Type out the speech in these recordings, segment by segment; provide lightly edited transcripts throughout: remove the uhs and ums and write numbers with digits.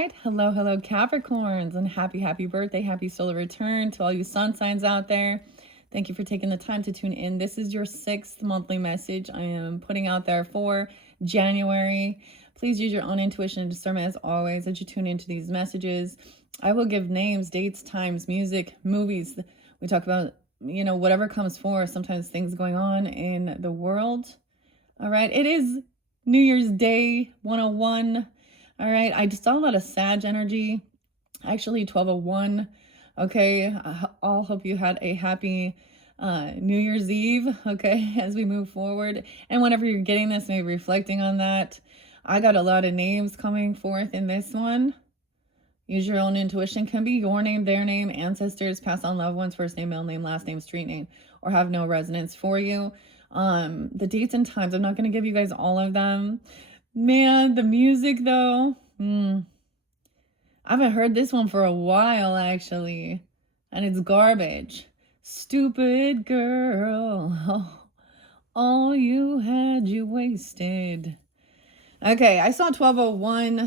right. Hello, hello, Capricorns, and happy birthday. Happy solar return to all you sun signs out there. Thank you for taking the time to tune in. This is your 6th monthly message I am putting out there for January. Please use your own intuition and discernment as always as you tune into these messages. I will give names, dates, times, music, movies. We talk about, whatever comes forth. Sometimes things going on in the world. All right. It is New Year's Day 101. All right. I just saw a lot of Sag energy. Actually, 1201. Okay. I'll hope you had a happy New Year's Eve. Okay. As we move forward. And whenever you're getting this, maybe reflecting on that. I got a lot of names coming forth in this one. Use your own intuition. Can be your name, their name, ancestors, past on loved ones, first name, middle name, last name, street name, or have no resonance for you. The dates and times, I'm not going to give you guys all of them. Man, the music though, I haven't heard this one for a while actually, and it's garbage. Stupid girl, all you had you wasted. Okay, I saw 1201,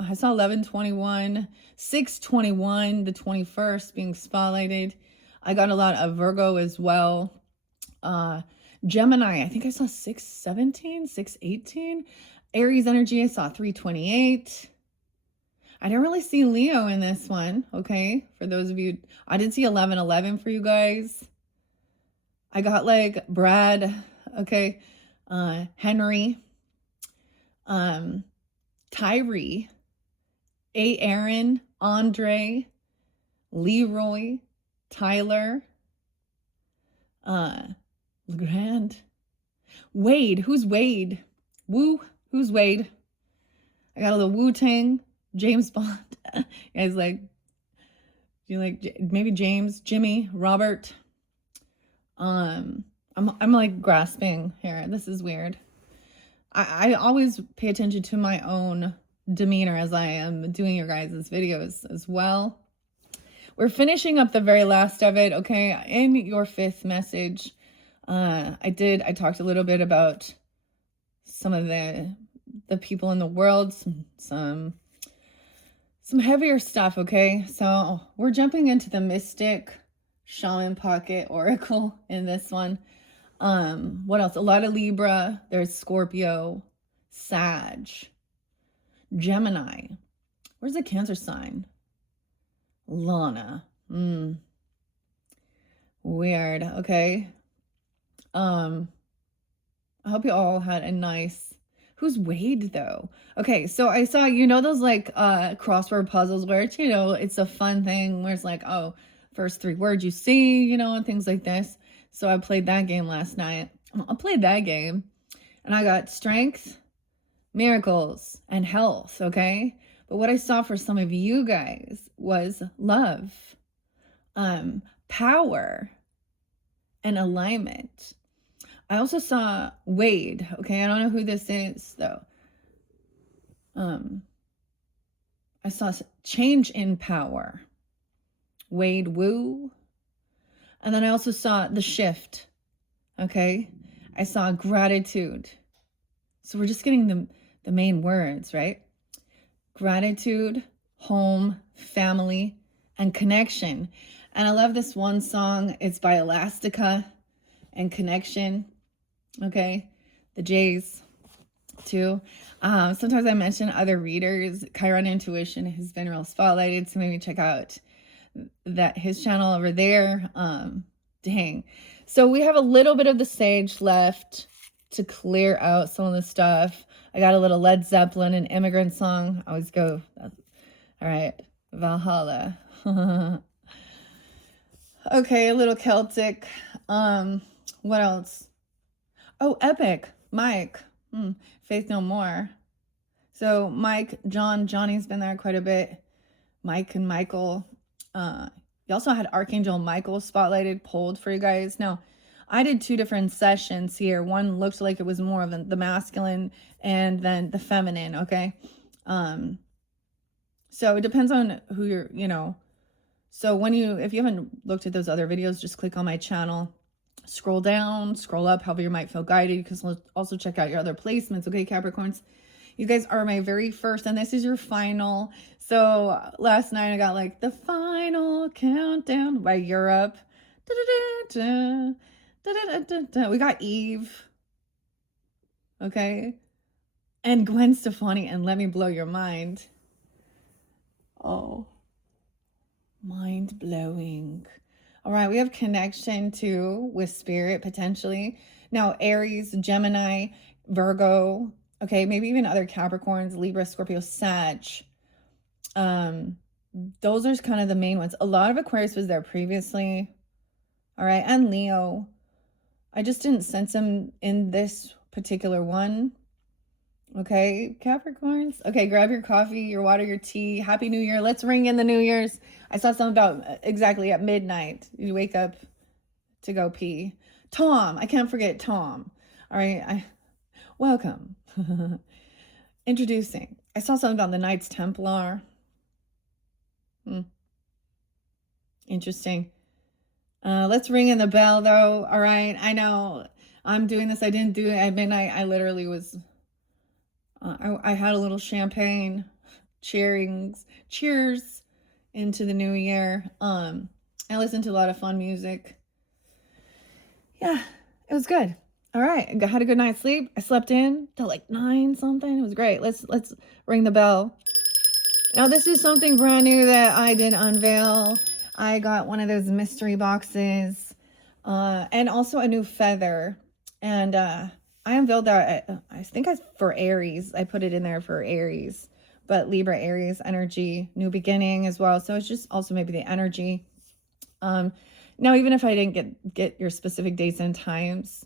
I saw 1121, 621, the 21st being spotlighted. I got a lot of Virgo as well. Gemini, I think I saw 617, 618. Aries energy, I saw 328. I didn't really see Leo in this one, okay? For those of you, I did see 1111 for you guys. I got like Brad, okay? Henry, Tyree, A. Aaron, Andre, Leroy, Tyler, Legrand, Wade. Who's Wade? Woo. Who's Wade? I got a little Wu-Tang, James Bond. You guys like, do you like maybe James, Jimmy, Robert? I'm like grasping here. This is weird. I always pay attention to my own demeanor as I am doing your guys' videos as well. We're finishing up the very last of it, okay? In your 5th message, I talked a little bit about some of the people in the world, some heavier stuff, okay? So we're jumping into the Mystic Shaman Pocket Oracle in this one. What else? A lot of Libra. There's Scorpio, Sag, Gemini. Where's the Cancer sign? Lana. Weird. Okay. I hope you all had a nice... Who's Wade though? Okay, so I saw, those like crossword puzzles where it's, it's a fun thing where it's like, oh, first 3 words you see, and things like this. So I played that game last night. I played that game and I got strength, miracles, and health, okay? But what I saw for some of you guys was love, power, and alignment. I also saw Wade, okay? I don't know who this is, though. I saw change in power. Wade Woo. And then I also saw the shift, okay? I saw gratitude. So we're just getting the main words, right? Gratitude, home, family, and connection. And I love this one song. It's by Elastica and Connection. Okay, the J's too. Sometimes I mention other readers. Chiron Intuition has been real spotlighted, so maybe check out his channel over there. Dang. So we have a little bit of the sage left to clear out some of the stuff. I got a little Led Zeppelin and Immigrant Song. I always go, all right, Valhalla. Okay, a little Celtic. What else? Oh, Epic, Mike, Faith No More. So Mike, Johnny's been there quite a bit. Mike and Michael. You also had Archangel Michael spotlighted, pulled for you guys. Now, I did 2 different sessions here. One looked like it was more of the masculine and then the feminine, okay? So it depends on who you're, So if you haven't looked at those other videos, just click on my channel. Scroll down, scroll up, however you might feel guided. You can also check out your other placements, okay, Capricorns? You guys are my very first, and this is your final. So last night I got like the final countdown by Europe. Da-da-da-da, da-da-da-da-da. We got Eve. Okay. And Gwen Stefani and Let Me Blow Your Mind. Oh. Mind blowing. All right, we have connection too with spirit potentially. Now, Aries, Gemini, Virgo, okay, maybe even other Capricorns, Libra, Scorpio, Sag. Those are kind of the main ones. A lot of Aquarius was there previously. All right, and Leo. I just didn't sense them in this particular one. Okay, Capricorns. Okay, grab your coffee, your water, your tea. Happy New Year. Let's ring in the New Year's. I saw something about exactly at midnight. You wake up to go pee. Tom. I can't forget Tom. All right. Welcome. Introducing. I saw something about the Knights Templar. Interesting. Let's ring in the bell, though. All right. I know I'm doing this. I didn't do it at midnight. I literally was... I had a little champagne, cheers into the new year. I listened to a lot of fun music. Yeah, it was good. All right, I had a good night's sleep. I slept in till like 9 something. It was great. Let's ring the bell. Now this is something brand new that I did unveil. I got one of those mystery boxes, and also a new feather, and I unveiled that, I think for Aries. I put it in there for Aries, but Libra, Aries energy, new beginning as well. So it's just also maybe the energy. Now, even if I didn't get your specific dates and times,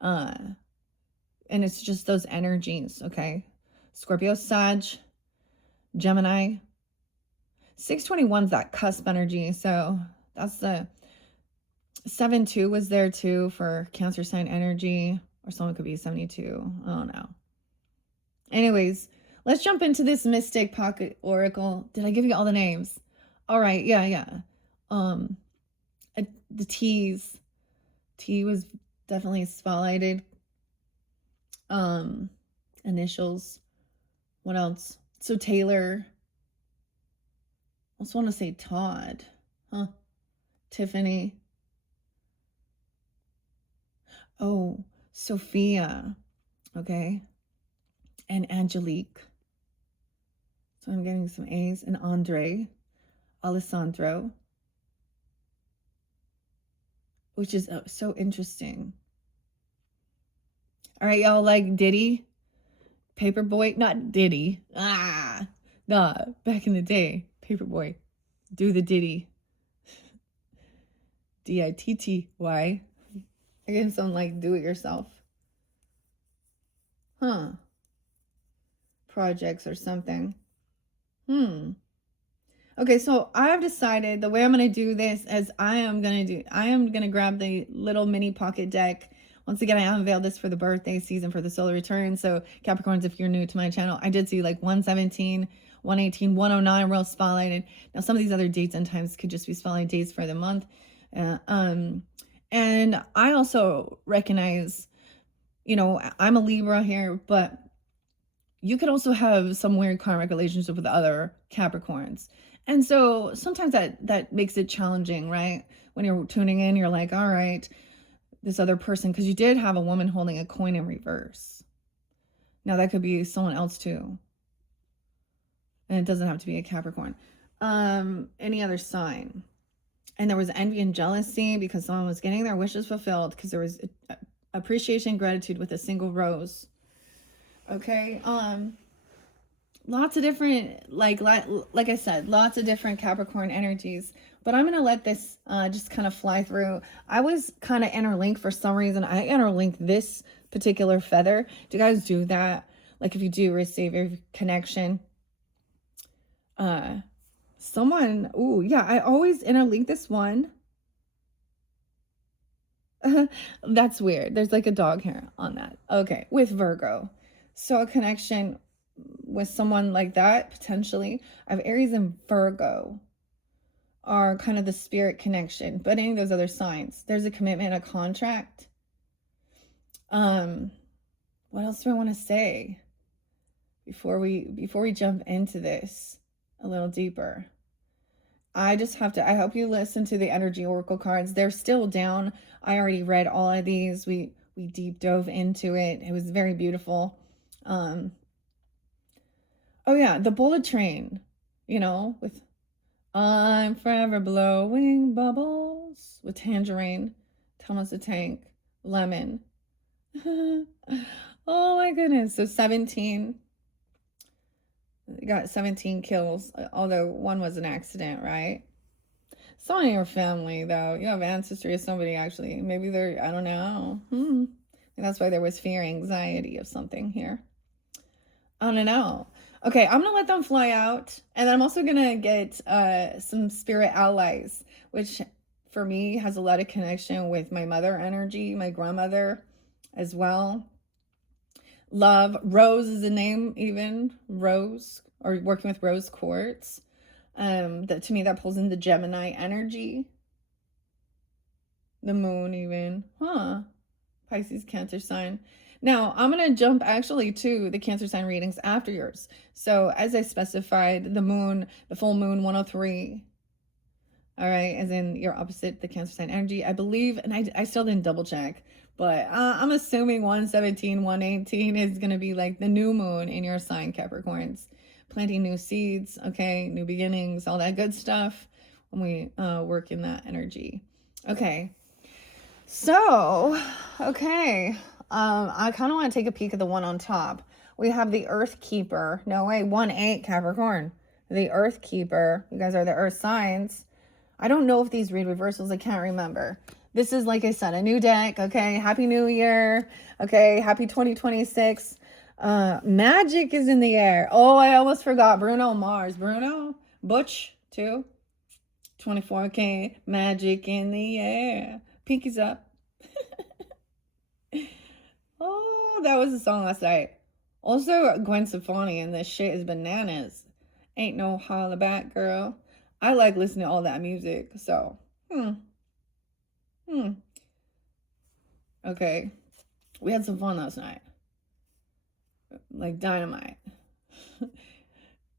and it's just those energies, okay? Scorpio, Sag, Gemini. 621's that cusp energy. So that's the 7-2 was there too for Cancer sign energy. Or someone could be 72. I don't know. Anyways, let's jump into this Mystic Pocket Oracle. Did I give you all the names? All right. Yeah. The T's. T was definitely spotlighted. Initials. What else? So Taylor. I also want to say Todd. Tiffany. Oh, Sophia, okay, and Angelique. So I'm getting some A's. And Andre, Alessandro, which is so interesting. All right, y'all like Diddy, Paperboy, not Diddy. Nah, back in the day, Paperboy, do the Diddy. Ditty. I guess some like do it yourself. Projects or something. Okay, so I have decided the way I'm going to do this is I am going to grab the little mini pocket deck. Once again, I unveiled this for the birthday season for the solar return. So Capricorns, if you're new to my channel, I did see like 117, 118, 109 real spotlighted. Now, some of these other dates and times could just be spotlight dates for the month. And I also recognize, I'm a Libra here, but you could also have some weird karmic relationship with other Capricorns. And so sometimes that makes it challenging, right? When you're tuning in, you're like, all right, this other person, because you did have a woman holding a coin in reverse. Now that could be someone else too. And it doesn't have to be a Capricorn. Any other sign. And there was envy and jealousy because someone was getting their wishes fulfilled because there was appreciation, gratitude with a single rose. Okay. Lots of different, like I said, lots of different Capricorn energies. But I'm going to let this just kind of fly through. I was kind of interlinked for some reason. I interlinked this particular feather. Do you guys do that? Like if you do receive your connection, someone, I always interlink this one. That's weird. There's like a dog hair on that. Okay, with Virgo. So a connection with someone like that, potentially. I have Aries and Virgo are kind of the spirit connection, but any of those other signs, there's a commitment, a contract. What else do I want to say? before we jump into this a little deeper, I just have to, I hope you listen to the energy oracle cards. They're still down. I already read all of these. We deep dove into it. It was very beautiful. Oh yeah, the bullet train, you know, with I'm forever blowing bubbles with Tangerine, Thomas the Tank, Lemon. Oh my goodness. So 17. Got 17 kills, although one was an accident, right? It's not in your family, though. You have ancestry of somebody, actually. Maybe they're, I don't know. And that's why there was fear, anxiety of something here. I don't know. Okay, I'm going to let them fly out. And then I'm also going to get some spirit allies, which for me has a lot of connection with my mother energy, my grandmother as well. Love. Rose is a name, even. Rose, or working with rose quartz. That to me, that pulls in the Gemini energy. The moon, even. Huh. Pisces, Cancer sign. Now, I'm going to jump actually to the Cancer sign readings after yours. So, as I specified, the moon, the full moon 103. All right, as in your opposite, the Cancer sign energy. I believe, and I still didn't double check, but I'm assuming 117, 118 is going to be like the new moon in your sign, Capricorns. Planting new seeds, okay, new beginnings, all that good stuff when we work in that energy. Okay, so, okay, I kind of want to take a peek at the one on top. We have the Earth Keeper. No way, 1-8 Capricorn. The Earth Keeper. You guys are the Earth signs. I don't know if these read reversals. I can't remember. This is, like I said, a new deck. Okay, Happy New Year. Okay, Happy 2026. Magic is in the air. Oh, I almost forgot. Bruno Mars. Bruno? Butch, too. 24K. Magic in the air. Pinkies up. Oh, that was a song last night. Also, Gwen Stefani and this shit is bananas. Ain't no holla back, girl. I like listening to all that music, so. Okay. We had some fun last night. Like dynamite.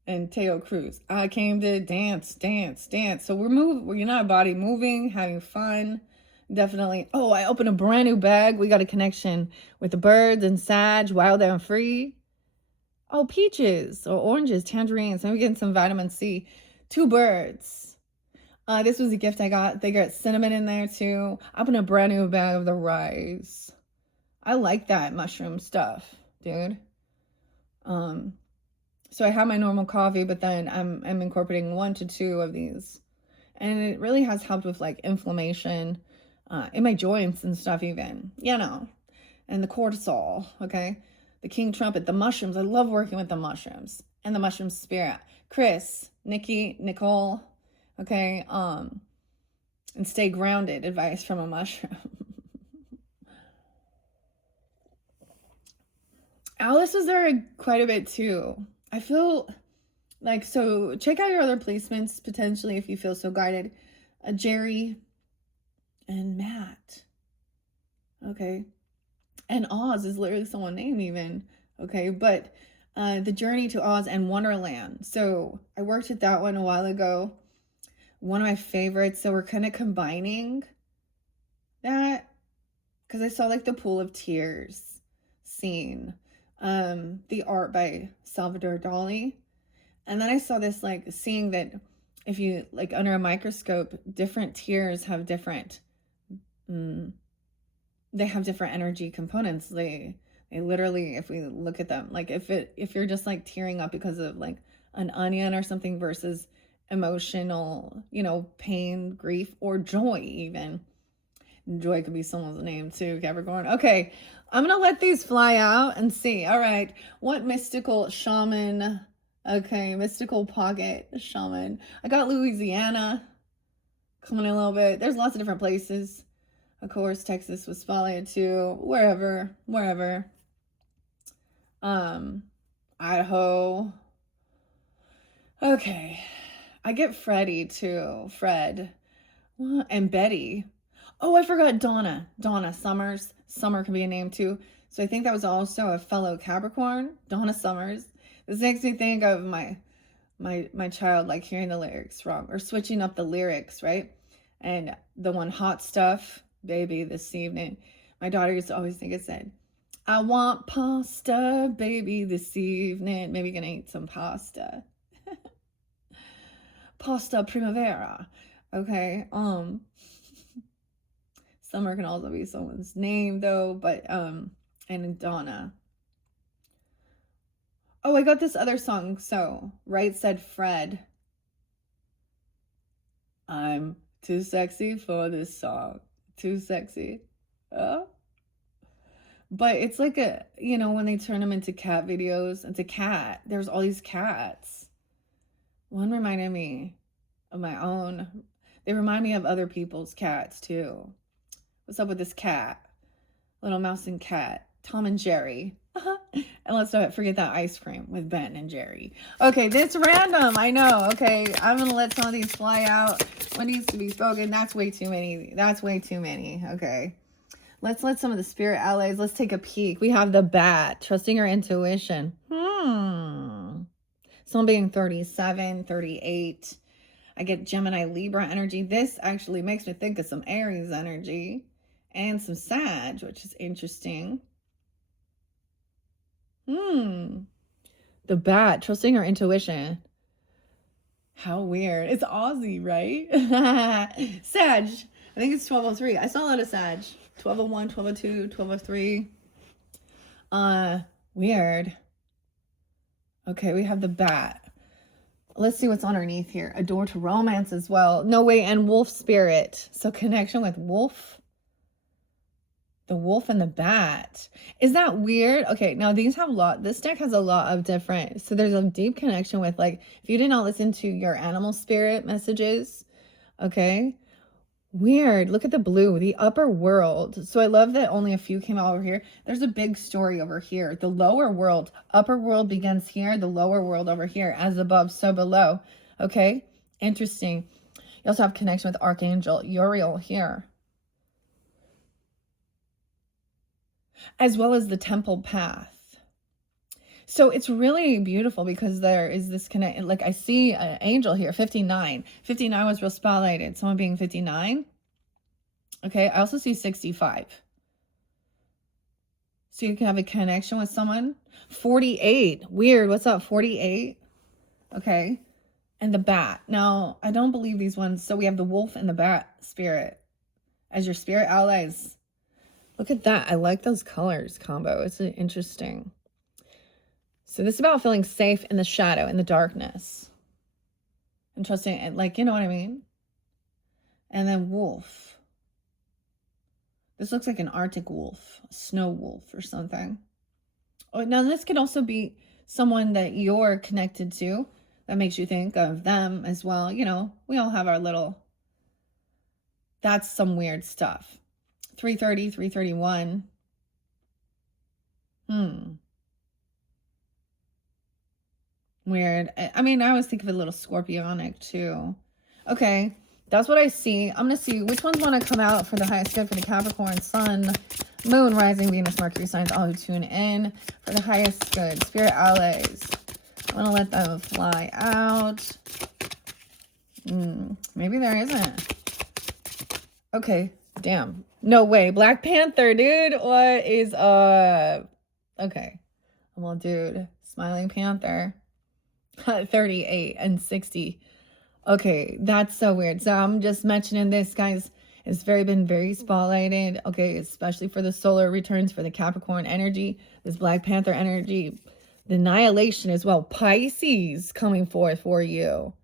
And Teo Cruz. I came to dance. So we're United Body moving, having fun. Definitely. Oh, I opened a brand new bag. We got a connection with the birds and Sag, wild and free. Oh, peaches or oranges, tangerines. And we're getting some vitamin C. 2 birds. This was a gift I got. They got cinnamon in there too. I opened a brand new bag of the rice. I like that mushroom stuff, dude. So I have my normal coffee, but then I'm incorporating 1 to 2 of these. And it really has helped with like inflammation in my joints and stuff even, you know. And the cortisol, okay? The king trumpet, the mushrooms. I love working with the mushrooms and the mushroom spirit. Chris, Nikki, Nicole, okay? And stay grounded, advice from a mushroom. Alice was there quite a bit too. I feel like, so check out your other placements potentially if you feel so guided. Jerry and Matt. Okay. And Oz is literally someone's name even. Okay. But the Journey to Oz and Wonderland. So I worked with that one a while ago. One of my favorites. So we're kind of combining that because I saw like the Pool of Tears scene. The art by Salvador Dali. And then I saw this like seeing that if you like under a microscope, different tears have different they have different energy components. They literally, if we look at them, like if you're just like tearing up because of like an onion or something versus emotional, you know, pain, grief, or joy even. Joy could be someone's name too, Capricorn. Okay, I'm gonna let these fly out and see. All right, what mystical shaman? Okay, mystical pocket shaman. I got Louisiana coming in a little bit. There's lots of different places. Of course, Texas was spotlighted too. Wherever. Idaho. Okay, I get Freddie too. Fred. And Betty. Oh, I forgot Donna. Donna Summers. Summer can be a name too. So I think that was also a fellow Capricorn. Donna Summers. This makes me think of my child, like hearing the lyrics wrong or switching up the lyrics, right? And the one, hot stuff, baby, this evening. My daughter used to always think it said, I want pasta, baby, this evening. Maybe gonna eat some pasta. Pasta primavera. Okay. Summer can also be someone's name though, but and Donna. Oh, I got this other song. So, Right Said Fred. I'm too sexy for this song. Too sexy. Oh. But it's like a, you know, when they turn them into cat videos, it's a cat. There's all these cats. One reminded me of my own. They remind me of other people's cats too. What's up with this cat? Little mouse and cat. Tom and Jerry. And let's not forget that ice cream with Ben and Jerry. Okay, this random. I know. Okay, I'm going to let some of these fly out. What needs to be spoken? That's way too many. That's way too many. Okay. Let's let some of the spirit allies. Let's take a peek. We have the bat. Trusting your intuition. Someone being 37, 38. I get Gemini, Libra energy. This actually makes me think of some Aries energy. And some Sag, which is interesting. The bat, trusting her intuition. How weird. It's Aussie, right? Sag. I think it's 1203. I saw a lot of Sag. 1201, 1202, 1203. Weird. Okay, we have the bat. Let's see what's underneath here. A door to romance as well. No, wait, and wolf spirit. So connection with wolf. The wolf and the bat. Is that weird? Okay, now these have a lot. This deck has a lot of different. So there's a deep connection with, like, if you did not listen to your animal spirit messages, okay? Weird. Look at the blue, the upper world. So I love that only a few came out over here. There's a big story over here. The lower world, upper world begins here. The lower world over here, as above, so below. Okay, interesting. You also have connection with Archangel Uriel here, as well as the temple path. So it's really beautiful because there is this connect. Like, I see an angel here, 59. 59 was real spotlighted. Someone being 59. Okay, I also see 65. So you can have a connection with someone. 48. Weird. What's up, 48? Okay. And the bat. Now, I don't believe these ones. So we have the wolf and the bat spirit as your spirit allies. Look at that. I like those colors combo. It's interesting. So this is about feeling safe in the shadow, in the darkness. And trusting, and, like, you know what I mean? And then wolf. This looks like an Arctic wolf, a snow wolf or something. Oh, now this could also be someone that you're connected to that makes you think of them as well. You know, we all have our little, that's some weird stuff. 330, 331. Weird. I mean, I always think of a little scorpionic too. Okay, that's what I see. I'm going to see which ones want to come out for the highest good for the Capricorn, Sun, Moon, Rising, Venus, Mercury signs. All who tune in for the highest good. Spirit allies. I'm going to let them fly out. Maybe there isn't. Okay, damn. No way. Black Panther, dude. What is okay. Well, dude, Smiling Panther. 38 and 60. Okay, that's so weird. So I'm just mentioning this, guys. It's been very spotlighted. Okay, especially for the solar returns for the Capricorn energy, this Black Panther energy, the annihilation as well. Pisces coming forth for you.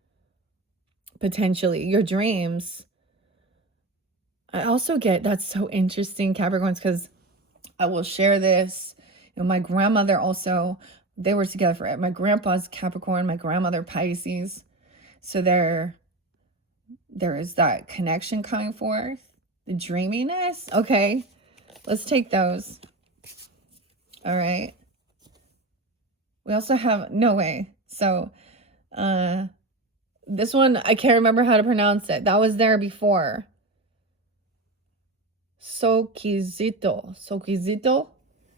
Potentially your dreams. I also get, that's so interesting, Capricorns, because I will share this. You know, my grandmother also, they were together for, my grandpa's Capricorn, my grandmother Pisces. So there is that connection coming forth. The dreaminess. Okay, let's take those. All right. We also have, no way. So this one, I can't remember how to pronounce it. That was there before. Soquizito.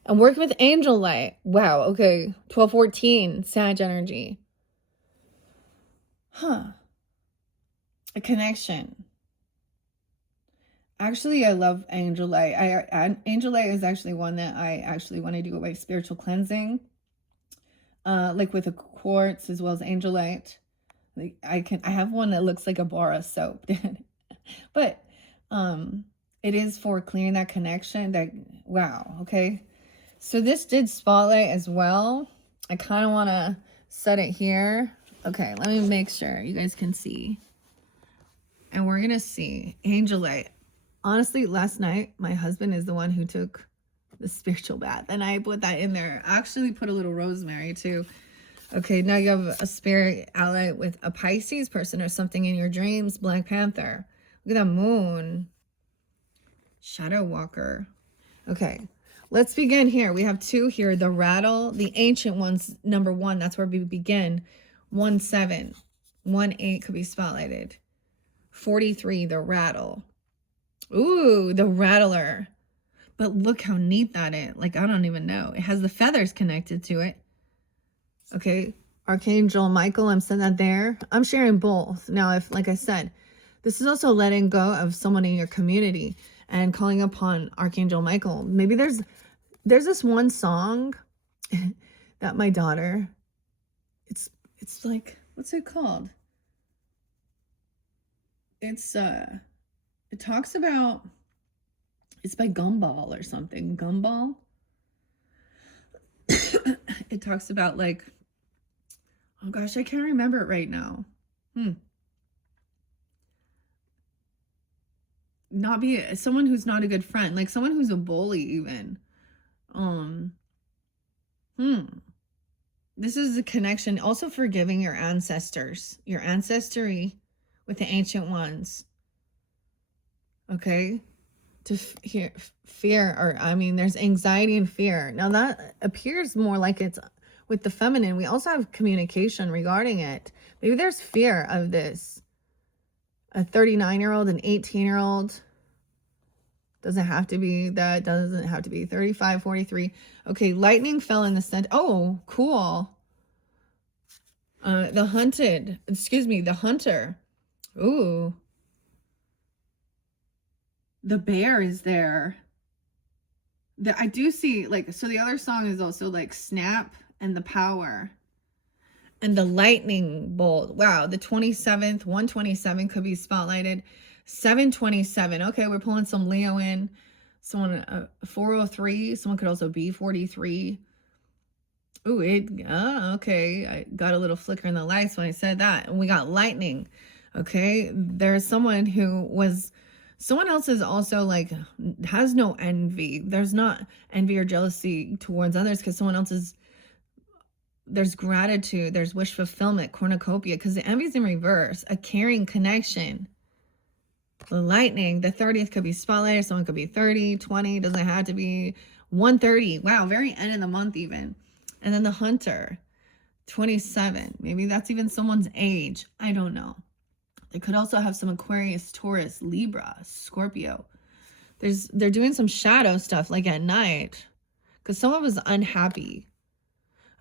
I'm working with angel light. Wow, okay. 1214, Sag energy. Huh. A connection. Actually, I love angel light. Angel light is actually one that I actually want to do my spiritual cleansing. Like with a quartz as well as angel light. Like I have one that looks like a bar of soap. But it is for clearing that connection. That wow, okay. So this did spotlight as well. I kind of want to set it here. Okay, let me make sure you guys can see. And we're going to see angel light. Honestly, last night, my husband is the one who took the spiritual bath. And I put that in there. I actually put a little rosemary too. Okay, now you have a spirit ally with a Pisces person or something in your dreams. Black Panther. Look at that moon. Shadow walker. Okay, let's begin here. We have 2 here. The rattle, the ancient ones, number 1. That's where we begin. 1-7. 1-8 could be spotlighted. 43, the rattle. Ooh, the rattler. But look how neat that is. Like, I don't even know. It has the feathers connected to it. Okay, Archangel Michael, I'm setting that there. I'm sharing both. Now, if, like I said, this is also letting go of someone in your community and calling upon Archangel Michael. Maybe there's this one song that my daughter, it's like, what's it called? It's it talks about, it's by Gumball or something. Gumball. It talks about like, oh gosh, I can't remember it right now. Not be someone who's not a good friend, like someone who's a bully even. This is a connection. Also forgiving your ancestors, your ancestry with the ancient ones. Okay. To fear, or I mean, there's anxiety and fear. Now that appears more like it's with the feminine. We also have communication regarding it. Maybe there's fear of this. A 39-year-old, an 18-year-old. Doesn't have to be that. Doesn't have to be 35, 43. Okay, lightning fell in the center. Oh, cool. The hunted. Excuse me, the hunter. Ooh. The bear is there. I do see, like, so the other song is also like Snap and the Power. And the lightning bolt. Wow, the 27th, 127 could be spotlighted. 727. Okay, we're pulling some Leo in. Someone, 403. Someone could also be 43. Ooh, okay. I got a little flicker in the lights when I said that. And we got lightning. Okay, there's someone who was, someone else is also like, has no envy. There's not envy or jealousy towards others because someone else is, there's gratitude, there's wish fulfillment, cornucopia, because the envy is in reverse, a caring connection. The lightning, the 30th could be spotlighted. Someone could be 30, 20, doesn't have to be 130. Wow, very end of the month even. And then the hunter, 27. Maybe that's even someone's age. I don't know. They could also have some Aquarius, Taurus, Libra, Scorpio. They're doing some shadow stuff like at night because someone was unhappy.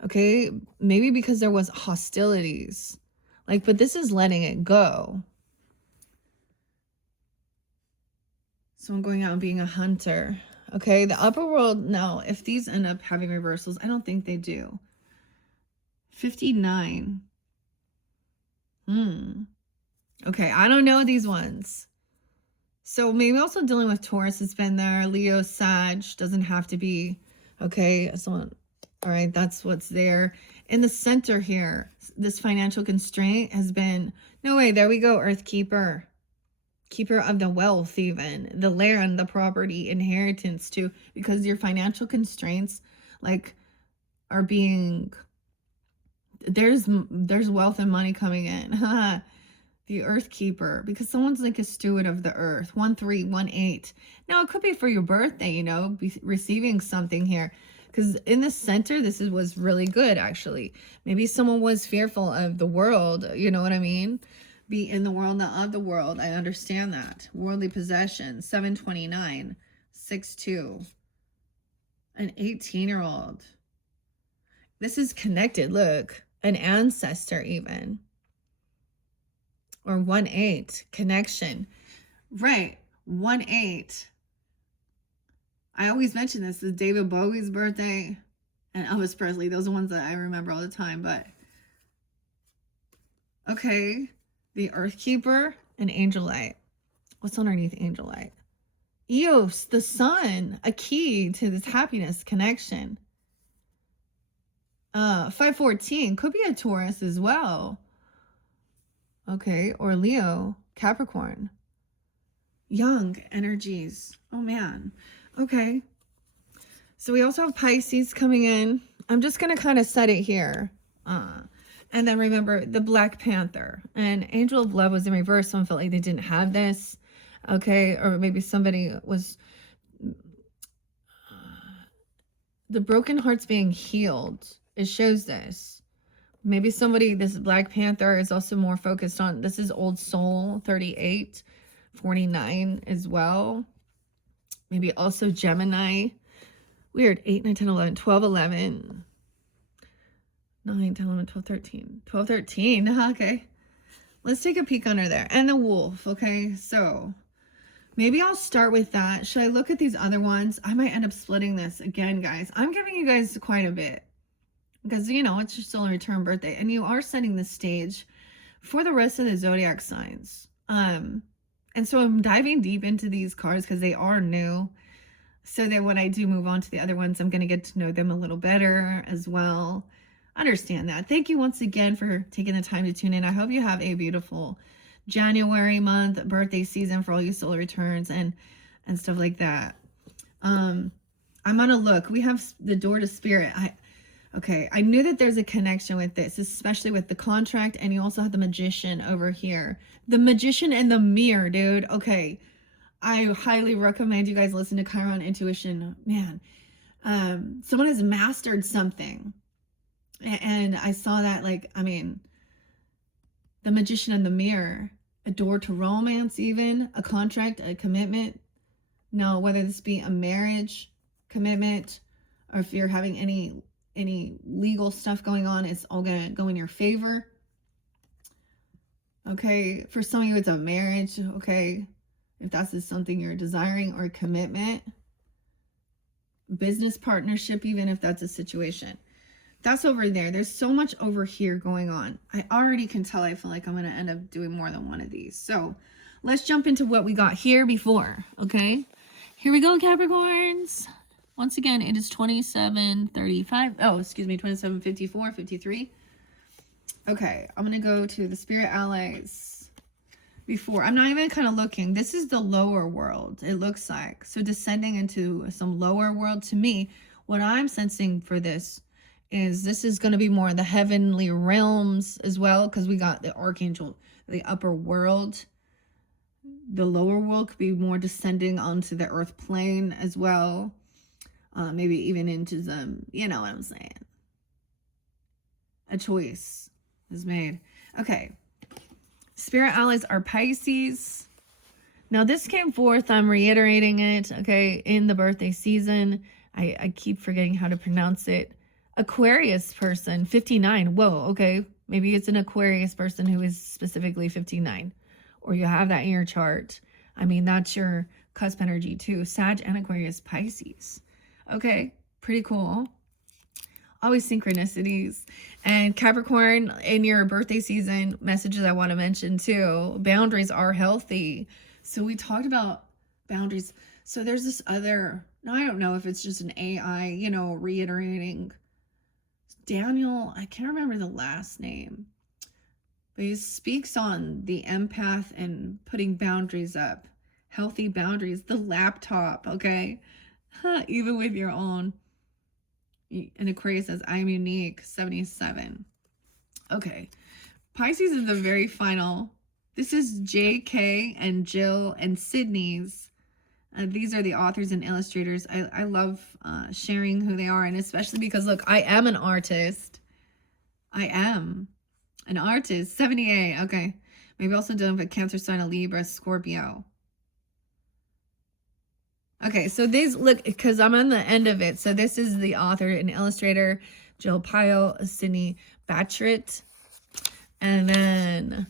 Okay, maybe because there was hostilities. Like, but this is letting it go. Someone going out and being a hunter. Okay, the upper world, no, if these end up having reversals, I don't think they do. 59. Okay, I don't know these ones. So maybe also dealing with Taurus has been there. Leo, Sag, doesn't have to be. Okay, someone, all right, that's what's there. In the center here, this financial constraint has been, no way, there we go, Earth Keeper. Keeper of the wealth even. The land, the property, inheritance too. Because your financial constraints, like, are being, there's wealth and money coming in. The Earth Keeper, because someone's like a steward of the earth. 1318. Now it could be for your birthday, you know, be receiving something here. Because in the center, this was really good, actually. Maybe someone was fearful of the world. You know what I mean? Be in the world, not of the world. I understand that. Worldly possession. 729. 62. An 18-year-old. This is connected. Look, an ancestor even. Or 1-8, connection. Right, 1-8. I always mention this is David Bowie's birthday and Elvis Presley. Those are ones that I remember all the time. But okay, the Earth Keeper and Angel Light. What's underneath Angel Light? Eos, the sun, a key to this happiness connection. 514 could be a Taurus as well. Okay, or Leo, Capricorn. Young energies. Oh man. Okay. So we also have Pisces coming in. I'm just going to kind of set it here. And then remember the Black Panther and Angel of Love was in reverse. Someone felt like they didn't have this. Okay. Or maybe somebody was, the broken hearts being healed. It shows this. Maybe somebody, this Black Panther is also more focused on, this is Old Soul, 38, 49 as well. Maybe also Gemini. Weird. 8, 9, 10, 11, 12, 11. 9, 10, 11, 12, 13. 12, 13. Okay. Let's take a peek under there. And the wolf. Okay. So maybe I'll start with that. Should I look at these other ones? I might end up splitting this again, guys. I'm giving you guys quite a bit. Because, you know, it's your solar return birthday. And you are setting the stage for the rest of the zodiac signs. And so I'm diving deep into these cards because they are new. So that when I do move on to the other ones, I'm going to get to know them a little better as well. Understand that. Thank you once again for taking the time to tune in. I hope you have a beautiful January month, birthday season for all you solar returns and stuff like that. I'm on a look. We have the door to spirit. Okay, I knew that there's a connection with this, especially with the contract, and you also have the magician over here. The magician and the mirror, dude. Okay, I highly recommend you guys listen to Chiron Intuition. Man, someone has mastered something. And I saw that, like, I mean, the magician and the mirror, a door to romance even, a contract, a commitment. Now, whether this be a marriage commitment or if you're having any legal stuff going on, it's all gonna go in your favor. Okay, for some of you it's a marriage. Okay, if that's something you're desiring, or a commitment, business partnership, even if that's a situation. That's over there. There's so much over here going on. I already can tell. I feel like I'm gonna end up doing more than one of these. So let's jump into what we got here before. Okay, here we go, Capricorns. Once again, it is 27:35. Oh, excuse me, 27:54, 53. Okay, I'm going to go to the Spirit Allies before. I'm not even kind of looking. This is the lower world, it looks like. So descending into some lower world. To me, what I'm sensing for this is going to be more the heavenly realms as well, because we got the Archangel, the upper world. The lower world could be more descending onto the earth plane as well. Maybe even into some, you know what I'm saying. A choice is made. Okay. Spirit allies are Pisces. Now this came forth, I'm reiterating it, okay, in the birthday season. I keep forgetting how to pronounce it. Aquarius person, 59. Whoa, okay. Maybe it's an Aquarius person who is specifically 59. Or you have that in your chart. I mean, that's your cusp energy too. Sag and Aquarius, Pisces. Okay, pretty cool. Always synchronicities. And Capricorn, in your birthday season, messages I want to mention too. Boundaries are healthy. So we talked about boundaries. So there's this other, now I don't know if it's just an AI, you know, reiterating. Daniel, I can't remember the last name. But he speaks on the empath and putting boundaries up. Healthy boundaries. The laptop, okay? Even with your own. And Aquarius says, I'm unique, 77. Okay. Pisces is the very final. This is JK and Jill and Sydney's. These are the authors and illustrators. I love sharing who they are. And especially because, look, I am an artist. I am an artist. 78. Okay. Maybe also done with Cancer sign, a Libra, Scorpio. Okay, so these look, because I'm on the end of it. So this is the author and illustrator, Jill Pyle, Sydney Batcherit, and then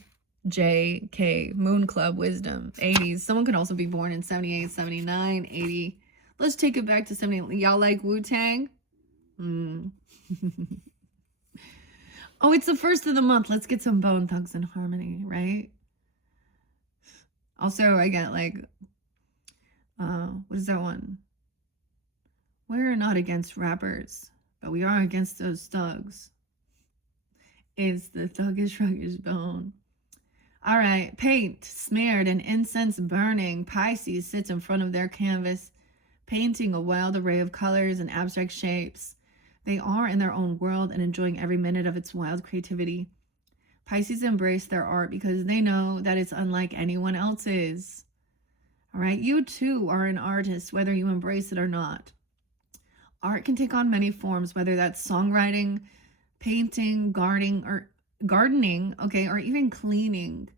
J.K. Moon Club Wisdom, 80s. Someone could also be born in 78, 79, 80. Let's take it back to 70. Y'all like Wu-Tang? Oh, it's the first of the month. Let's get some Bone Thugs and Harmony, right? Also, I get like, what is that one? We're not against rappers, but we are against those thugs. It's the thuggish ruggish bone. All right, paint smeared and incense burning. Pisces sits in front of their canvas, painting a wild array of colors and abstract shapes. They are in their own world and enjoying every minute of its wild creativity. Pisces embrace their art because they know that it's unlike anyone else's. All right, you too are an artist, whether you embrace it or not. Art can take on many forms, whether that's songwriting, painting, gardening, okay, or even cleaning.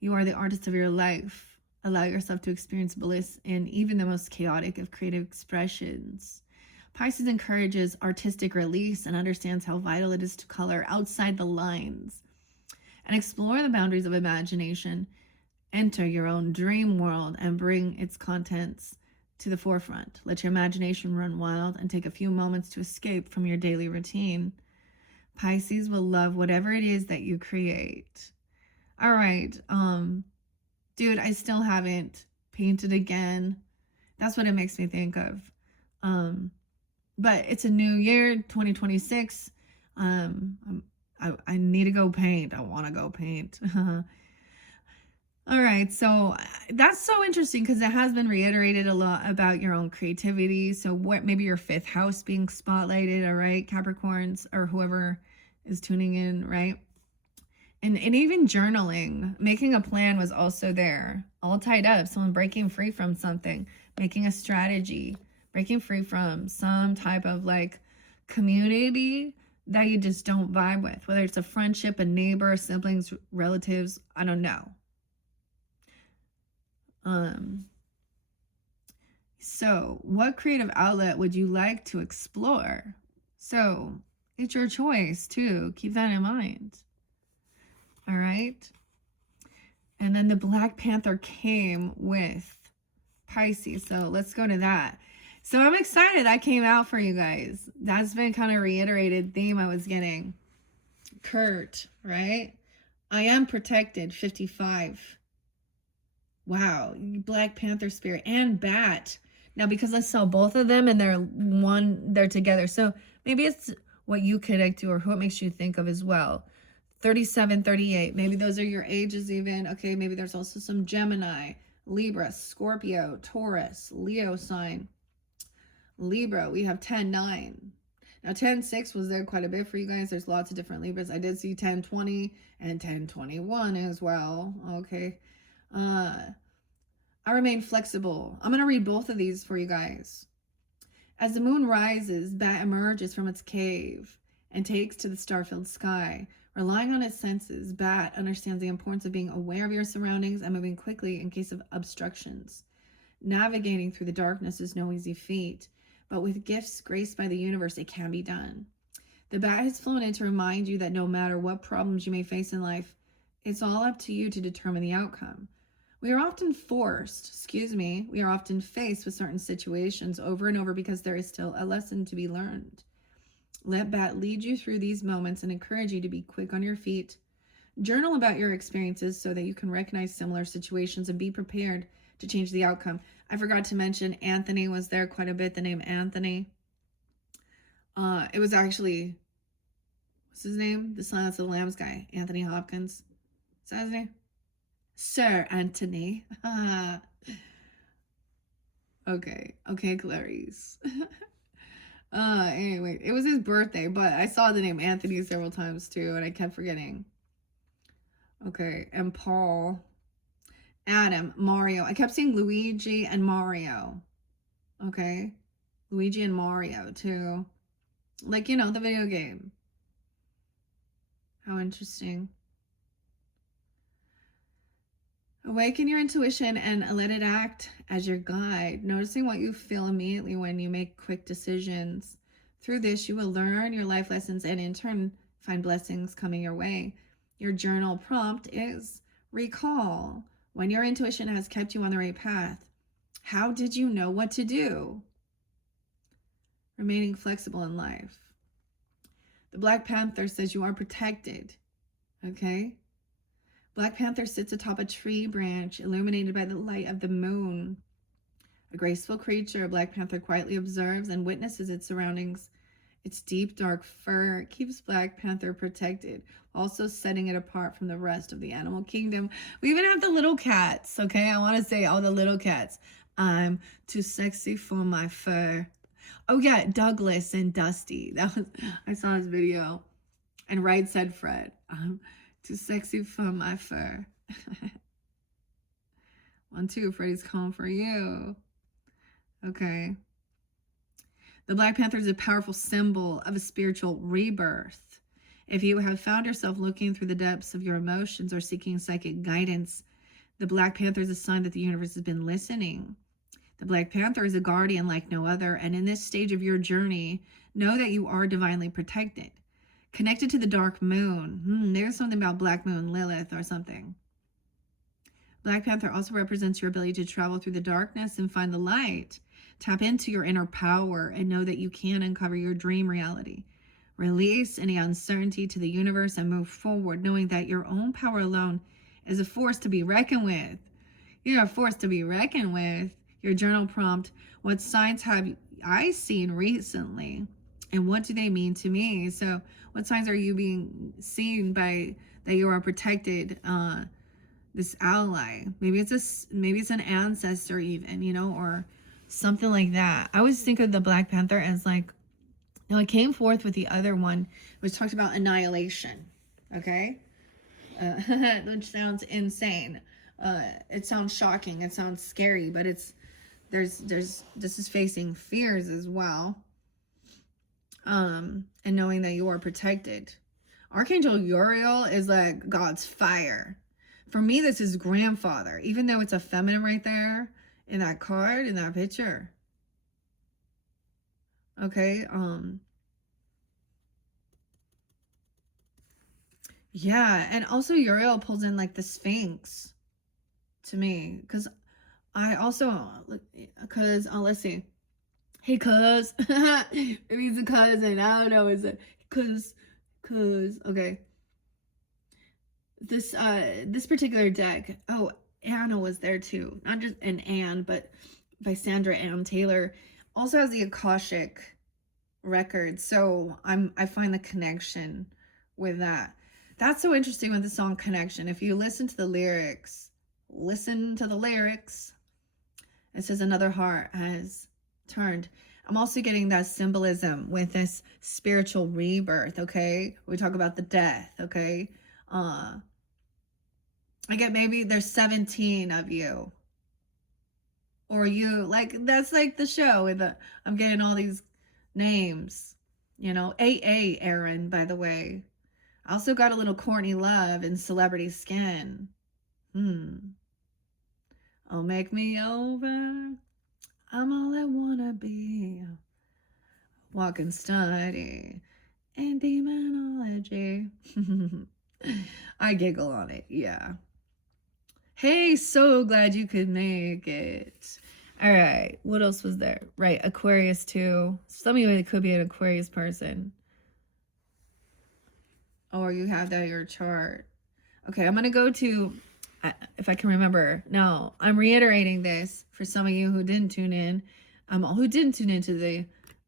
You are the artist of your life. Allow yourself to experience bliss in even the most chaotic of creative expressions. Pisces encourages artistic release and understands how vital it is to color outside the lines and explore the boundaries of imagination. Enter your own dream world and bring its contents to the forefront. Let your imagination run wild and take a few moments to escape from your daily routine. Pisces will love whatever it is that you create. All right. Dude, I still haven't painted again. That's what it makes me think of. But it's a new year, 2026. I need to go paint. I want to go paint. All right, so that's so interesting because it has been reiterated a lot about your own creativity. So what, maybe your fifth house being spotlighted, all right, Capricorns or whoever is tuning in, right? And even journaling, making a plan was also there, all tied up. Someone breaking free from something, making a strategy, breaking free from some type of like community that you just don't vibe with, whether it's a friendship, a neighbor, siblings, relatives, I don't know. So what creative outlet would you like to explore? So it's your choice too. Keep that in mind. All right. And then the Black Panther came with Pisces. So let's go to that. So I'm excited that came out for you guys. That's been kind of reiterated theme I was getting. Kurt, right? I am protected, 55. Wow, Black Panther spirit and Bat. Now, because I saw both of them and they're together. So maybe it's what you connect to or who it makes you think of as well. 37, 38. Maybe those are your ages even. Okay, maybe there's also some Gemini, Libra, Scorpio, Taurus, Leo sign. Libra, we have 10, 9. Now 10, 6 was there quite a bit for you guys. There's lots of different Libras. I did see 10, 20 and 10, 21 as well. Okay. I remain flexible. I'm going to read both of these for you guys. As the moon rises, Bat emerges from its cave and takes to the star-filled sky. Relying on its senses, Bat understands the importance of being aware of your surroundings and moving quickly in case of obstructions. Navigating through the darkness is no easy feat, but with gifts graced by the universe, it can be done. The Bat has flown in to remind you that no matter what problems you may face in life, it's all up to you to determine the outcome. We are often faced with certain situations over and over because there is still a lesson to be learned. Let Bat lead you through these moments and encourage you to be quick on your feet. Journal about your experiences so that you can recognize similar situations and be prepared to change the outcome. I forgot to mention Anthony was there quite a bit, the name Anthony. It was actually, what's his name? The Silence of the Lambs guy, Anthony Hopkins. Is that his name? Sir Anthony. Okay, Clarice. Anyway, it was his birthday, but I saw the name Anthony several times too, and I kept forgetting. Okay, and Paul, Adam, Mario. I kept seeing Luigi and Mario. Okay, Luigi and Mario too. Like, you know, the video game. How interesting. Awaken your intuition and let it act as your guide, noticing what you feel immediately when you make quick decisions. Through this, you will learn your life lessons and in turn find blessings coming your way. Your journal prompt is recall when your intuition has kept you on the right path. How did you know what to do? Remaining flexible in life. The Black Panther says you are protected. Okay? Black Panther sits atop a tree branch illuminated by the light of the moon. A graceful creature, Black Panther quietly observes and witnesses its surroundings. Its deep, dark fur keeps Black Panther protected, also setting it apart from the rest of the animal kingdom. We even have the little cats, okay? I want to say all the little cats. I'm too sexy for my fur. Oh, yeah, Douglas and Dusty. I saw his video. And Right Said Fred. Too sexy for my fur. 1, 2, Freddy's calling for you. Okay. The Black Panther is a powerful symbol of a spiritual rebirth. If you have found yourself looking through the depths of your emotions or seeking psychic guidance, the Black Panther is a sign that the universe has been listening. The Black Panther is a guardian like no other, and in this stage of your journey, know that you are divinely protected. Connected to the dark moon. There's something about Black Moon Lilith or something. Black Panther also represents your ability to travel through the darkness and find the light. Tap into your inner power and know that you can uncover your dream reality. Release any uncertainty to the universe and move forward, knowing that your own power alone is a force to be reckoned with. You're a force to be reckoned with. Your journal prompt, what signs have I seen recently? And what do they mean to me? So what signs are you being seen by that you are protected? This ally, maybe it's an ancestor even, or something like that. I always think of the Black Panther as like, it came forth with the other one, which talked about annihilation. Okay, which sounds insane. It sounds shocking. It sounds scary, but this is facing fears as well. And knowing that you are protected. Archangel Uriel is like God's fire. For me, this is grandfather, even though it's a feminine right there in that card, in that picture. Okay. Yeah. And also Uriel pulls in like the Sphinx to me. Because I also, let's see. Hey, cuz. Maybe he's a cousin. I don't know. Is it cuz? Okay. This particular deck. Oh, Anna was there too. Not just an Anne, but by Sandra Ann Taylor. Also has the Akashic record. So I find the connection with that. That's so interesting with the song Connection. If you listen to the lyrics, it says another heart has turned. I'm also getting that symbolism with this spiritual rebirth, okay? We talk about the death, okay? I get maybe there's 17 of you. Or you, like, that's like the show with I'm getting all these names, AA Aaron, by the way. I also got a little Courtney Love in Celebrity Skin. Oh, make me over. I'm all I wanna be. Walking study and demonology. I giggle on it, yeah. Hey, so glad you could make it. All right, what else was there? Right, Aquarius too. Some of you could be an Aquarius person. Or you have that in your chart. Okay, I'm going to go to, if I can remember. No, I'm reiterating this for some of you who didn't tune in. Who didn't tune into the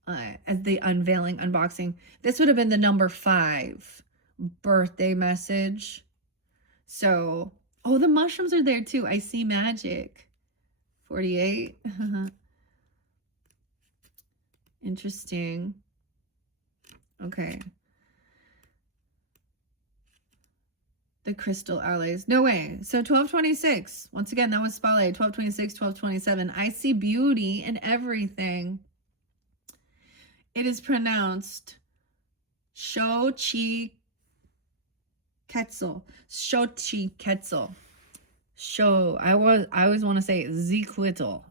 unveiling, unboxing. This would have been the number 5 birthday message. So, oh, the mushrooms are there too. I see magic. 48. Interesting. Okay. The crystal alloys. No way. So 1226. Once again, that was Spotlight. 1226, 1227. I see beauty in everything. It is pronounced Xochitl. Xochitl. Show. I always want to say Ziquitl.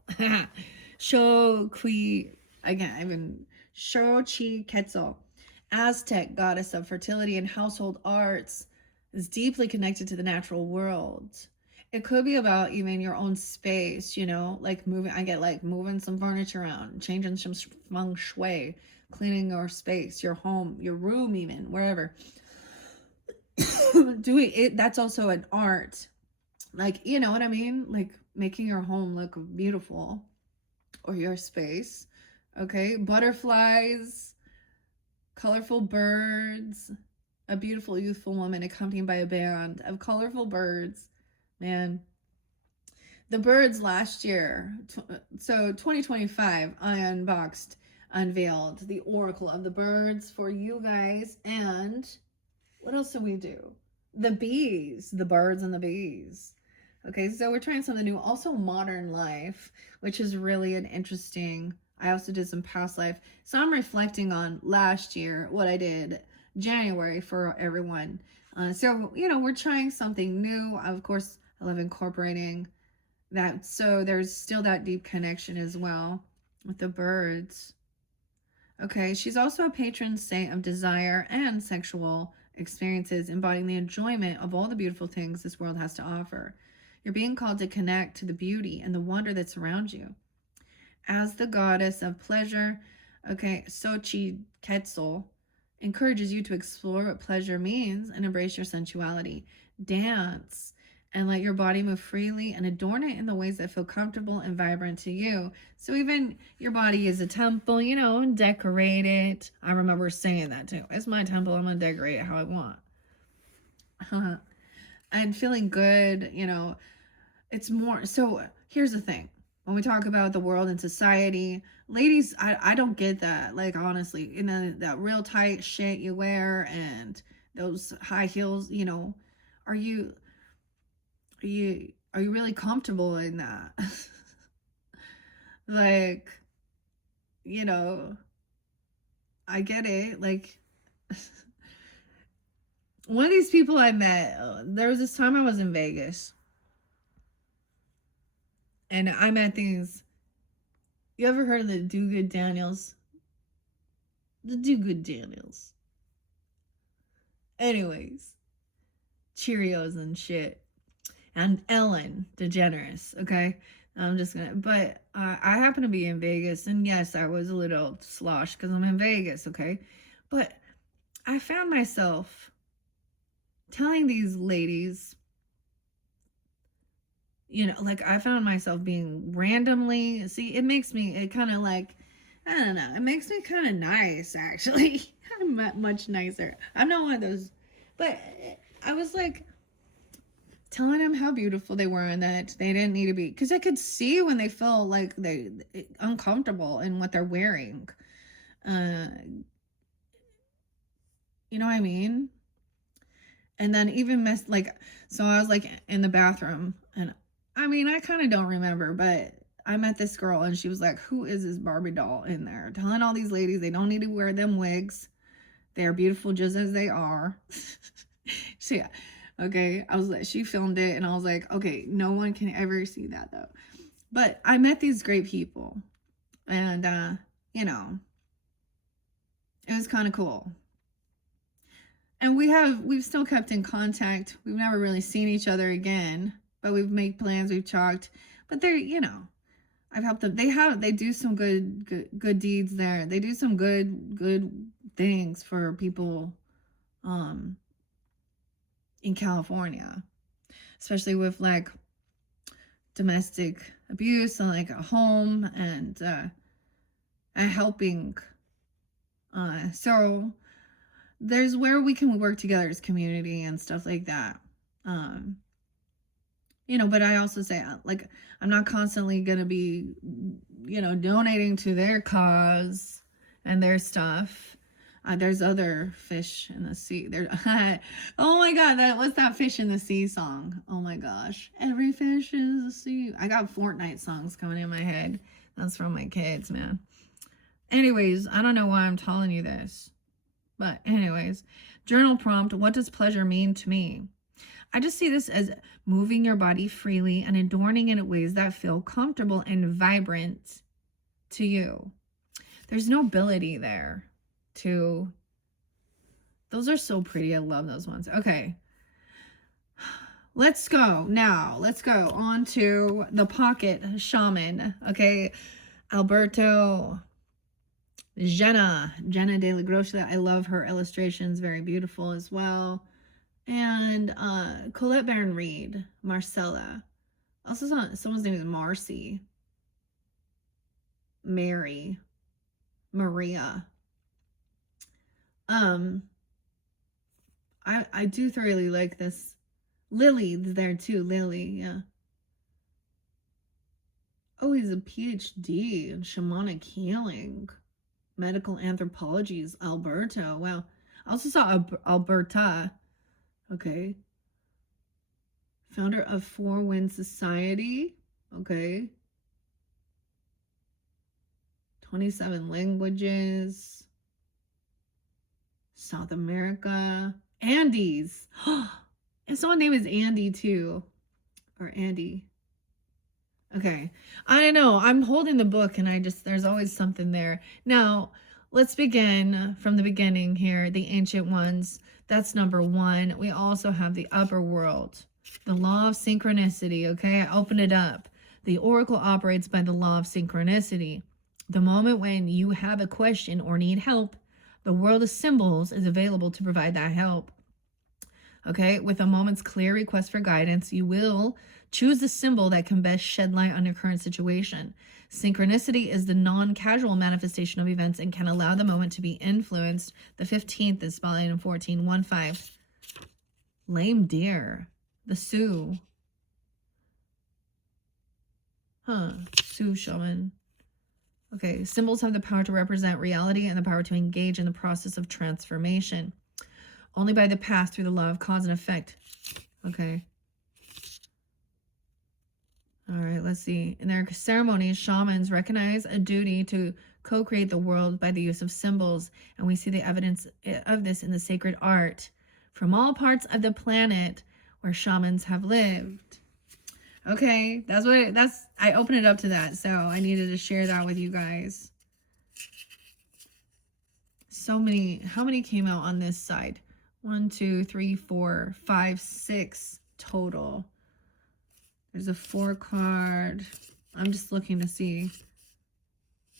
Show qui again. Even Show Chi Quetzal, Aztec goddess of fertility and household arts, is deeply connected to the natural world. It could be about even your own space, you know, like moving. I get like moving some furniture around, changing some feng shui, cleaning your space, your home, your room, even wherever. Doing it. That's also an art, like, you know what I mean, like making your home look beautiful, or your space. Okay, butterflies, colorful birds, a beautiful youthful woman accompanied by a band of colorful birds. Man, the birds last year, so 2025, I unveiled the oracle of the birds for you guys. And what else do we do? The bees, the birds and the bees. Okay, so we're trying something new. Also, modern life, which is really an interesting. I also did some past life. So I'm reflecting on last year, what I did January for everyone. So, you know, we're trying something new. Of course, I love incorporating that. So there's still that deep connection as well with the birds. Okay, she's also a patron saint of desire and sexual experiences, embodying the enjoyment of all the beautiful things this world has to offer. You're being called to connect to the beauty and the wonder that surrounds you. As the goddess of pleasure, okay, Xochitl Quetzal encourages you to explore what pleasure means and embrace your sensuality. Dance and let your body move freely and adorn it in the ways that feel comfortable and vibrant to you. So even your body is a temple, you know, and decorate it. I remember saying that too. It's my temple. I'm going to decorate it how I want. And feeling good, you know, it's more. So here's the thing. When we talk about the world and society, ladies, I don't get that. Like, honestly, in that real tight shit you wear and those high heels, you know, are you really comfortable in that? Like, you know, I get it. Like, one of these people I met, there was this time I was in Vegas and I met these. You ever heard of the Do Good Daniels? The Do Good Daniels. Anyways, Cheerios and shit. And Ellen DeGeneres, okay? I'm just gonna, but I happen to be in Vegas, and yes, I was a little sloshed because I'm in Vegas, okay? But I found myself telling these ladies, you know, like I found myself being randomly, see, it kind of like, I don't know, it makes me kind of nice, actually. I'm much nicer. I'm not one of those, but I was like, telling them how beautiful they were and that they didn't need to be, because I could see when they felt like they uncomfortable in what they're wearing. You know what I mean? And then even so I was like in the bathroom, and I mean, I kind of don't remember, but I met this girl and she was like, who is this Barbie doll in there? Telling all these ladies they don't need to wear them wigs. They are beautiful just as they are. So yeah. Okay, she filmed it and I was like, okay, no one can ever see that though. But I met these great people and you know, it was kind of cool. And we've still kept in contact. We've never really seen each other again, but we've made plans, we've talked. But they're, you know, I've helped them. They do some good deeds there. They do some good things for people in California, especially with like domestic abuse and like a home and helping. So there's where we can work together as community and stuff like that. You know, but I also say, like, I'm not constantly going to be, you know, donating to their cause and their stuff. There's other fish in the sea. Oh my God, what's that fish in the sea song? Oh my gosh. Every fish is a sea. I got Fortnite songs coming in my head. That's from my kids, man. Anyways, I don't know why I'm telling you this. But anyways, journal prompt, what does pleasure mean to me? I just see this as moving your body freely and adorning it in ways that feel comfortable and vibrant to you. There's nobility there too. Those are so pretty. I love those ones. Okay. Let's go now. Let's go on to the pocket shaman. Okay. Alberto. Jenna de la Grocia. I love her illustrations. Very beautiful as well. And Colette Baron Reed. Marcella. Also someone's name is Marcy. Mary. Maria. I do thoroughly like this. Lily's there too. Lily, yeah. Oh, he's a PhD in shamanic healing. Medical anthropology is Alberto. Wow. I also saw Alberta. Okay. Founder of Four Winds Society. Okay. 27 languages. South America. Andes. And someone's name is Andy too. Or Andy. Okay. I don't know. I'm holding the book and there's always something there. Now, let's begin from the beginning here. The Ancient Ones. That's number 1. We also have the upper world. The law of synchronicity. Okay. I open it up. The oracle operates by the law of synchronicity. The moment when you have a question or need help, the world of symbols is available to provide that help. Okay, with a moment's clear request for guidance, you will choose the symbol that can best shed light on your current situation. Synchronicity is the non-casual manifestation of events and can allow the moment to be influenced. The 15th is spotlight in 14:15. Lame deer. The Sioux. Sioux shaman. Okay, symbols have the power to represent reality and the power to engage in the process of transformation. Only by the path through the law of cause and effect. Okay. All right, let's see. In their ceremonies, shamans recognize a duty to co-create the world by the use of symbols. And we see the evidence of this in the sacred art from all parts of the planet where shamans have lived. Okay, I opened it up to that, so I needed to share that with you guys. So many, how many came out on this side? 1, 2, 3, 4, 5, 6 total. There's a 4 card. I'm just looking to see.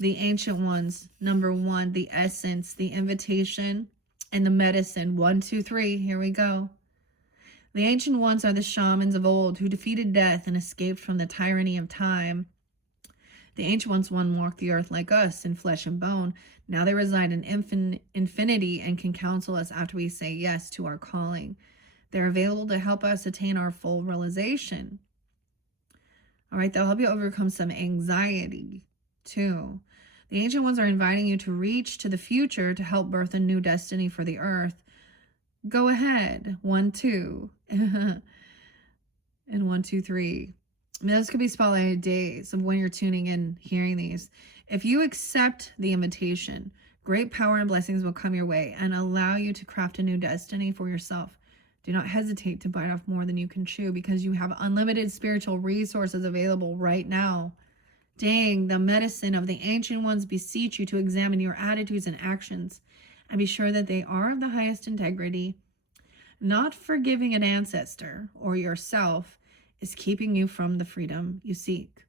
The Ancient Ones, number 1, the Essence, the Invitation, and the Medicine. 1, 2, 3, here we go. The Ancient Ones are the shamans of old who defeated death and escaped from the tyranny of time. The Ancient Ones walked the earth like us in flesh and bone. Now they reside in infinity and can counsel us after we say yes to our calling. They're available to help us attain our full realization. All right, they'll help you overcome some anxiety too. The Ancient Ones are inviting you to reach to the future to help birth a new destiny for the earth. Go ahead. 1, 2. And 1, 2, 3. I mean, this could be spotlighted days of when you're tuning in, hearing these. If you accept the invitation, great power and blessings will come your way and allow you to craft a new destiny for yourself. Do not hesitate to bite off more than you can chew because you have unlimited spiritual resources available right now. Dang, the medicine of the Ancient Ones beseech you to examine your attitudes and actions and be sure that they are of the highest integrity. Not forgiving an ancestor or yourself is keeping you from the freedom you seek.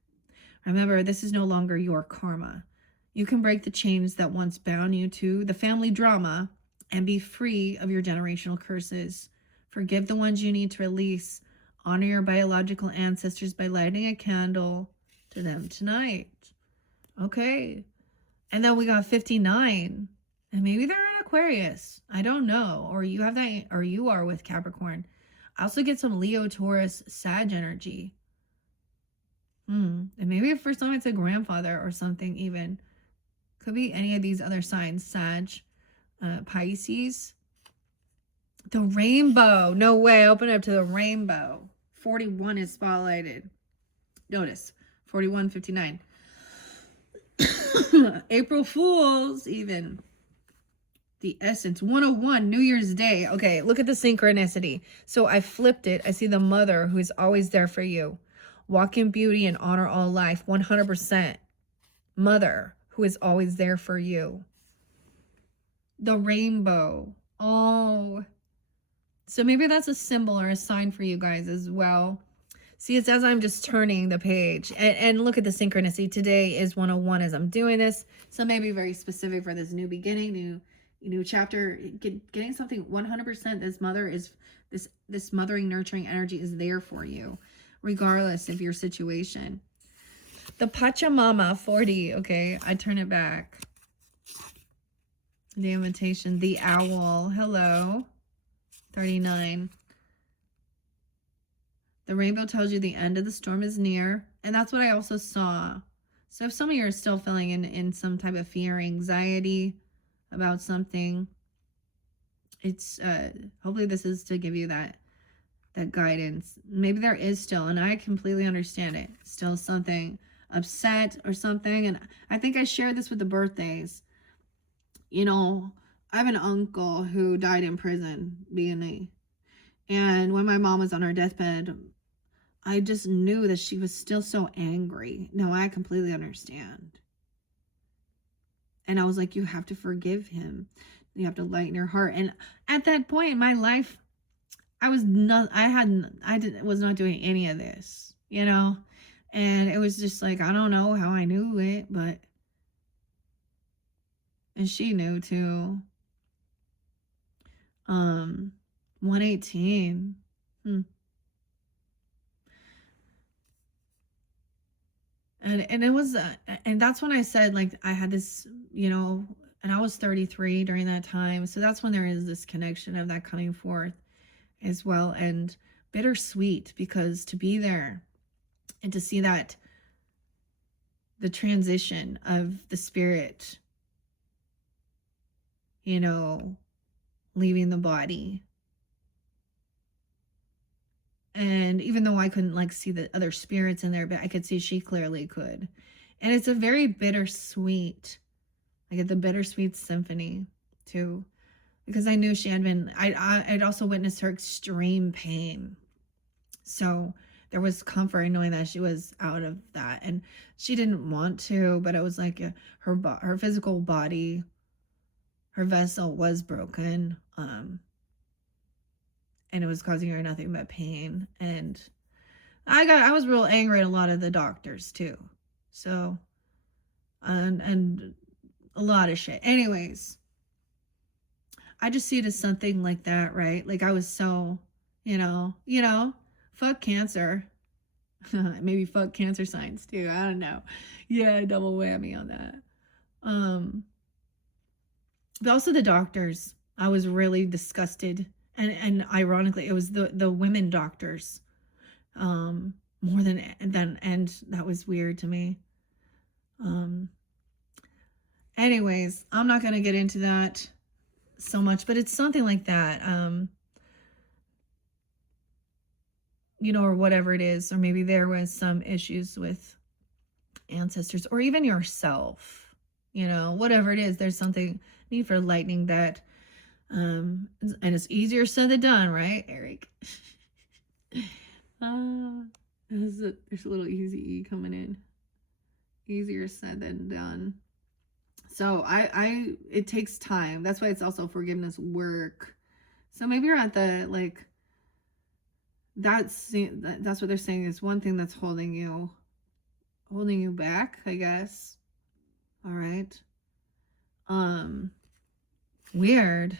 Remember, this is no longer your karma. You can break the chains that once bound you to the family drama and be free of your generational curses. Forgive the ones you need to release. Honor your biological ancestors by lighting a candle to them tonight. Okay. And then we got 59. And maybe they're in Aquarius. I don't know. Or you have that, or you are with Capricorn. I also get some Leo, Taurus, Sag energy. And maybe for some it's a grandfather or something even. Could be any of these other signs. Sag, Pisces. The rainbow. No way. Open up to the rainbow. 41 is spotlighted. Notice. 41:59. April Fools even. The essence 101, New Year's Day. Okay, look at the synchronicity. So I flipped it. I see the mother who is always there for you. Walk in beauty and honor all life. 100%. Mother who is always there for you. The rainbow. Oh. So maybe that's a symbol or a sign for you guys as well. See, it's as I'm just turning the page. And look at the synchronicity. Today is 101 as I'm doing this. So maybe very specific for this new beginning, new chapter. Getting something 100%. This mother is, this mothering, nurturing energy is there for you, regardless of your situation. The Pachamama 40. Okay, I turn it back. The invitation. The owl. Hello. 39. The rainbow tells you the end of the storm is near. And that's what I also saw. So if some of you are still feeling in some type of fear or anxiety about something, it's hopefully this is to give you that guidance. Maybe there is still, and I completely understand it, still something upset or something. And I think I shared this with the birthdays. You know, I have an uncle who died in prison, and when my mom was on her deathbed, I just knew that she was still so angry. No, I completely understand. And I was like, you have to forgive him. You have to lighten your heart. And at that point in my life, I was not doing any of this, you know? And it was just like, I don't know how I knew it, but, and she knew too. 118. And it was, and that's when I said, like, I had this, you know, and I was 33 during that time. So that's when there is this connection of that coming forth as well. And bittersweet, because to be there and to see that, the transition of the spirit, you know, leaving the body. And even though I couldn't like see the other spirits in there, but I could see she clearly could. And it's a very bittersweet, I get the bittersweet symphony too, because I knew she had been, I'd also witnessed her extreme pain. So there was comfort in knowing that she was out of that, and she didn't want to, but it was like her physical body, her vessel was broken. And it was causing her nothing but pain. And I was real angry at a lot of the doctors too. So, and a lot of shit. Anyways, I just see it as something like that, right? Like I was so, you know, fuck cancer. Maybe fuck cancer signs too. I don't know. Yeah, double whammy on that. But also the doctors. I was really disgusted. And ironically, it was the women doctors, more than, and that was weird to me. Anyways, I'm not going to get into that so much, but it's something like that, you know, or whatever it is, or maybe there was some issues with ancestors, or even yourself, you know, whatever it is, there's something need for lightening that. And it's easier said than done, right, Eric? There's a little easy E coming in. Easier said than done. So it takes time. That's why it's also forgiveness work. So maybe you're at the, like, that's what they're saying is one thing that's holding you back, I guess. All right. Weird.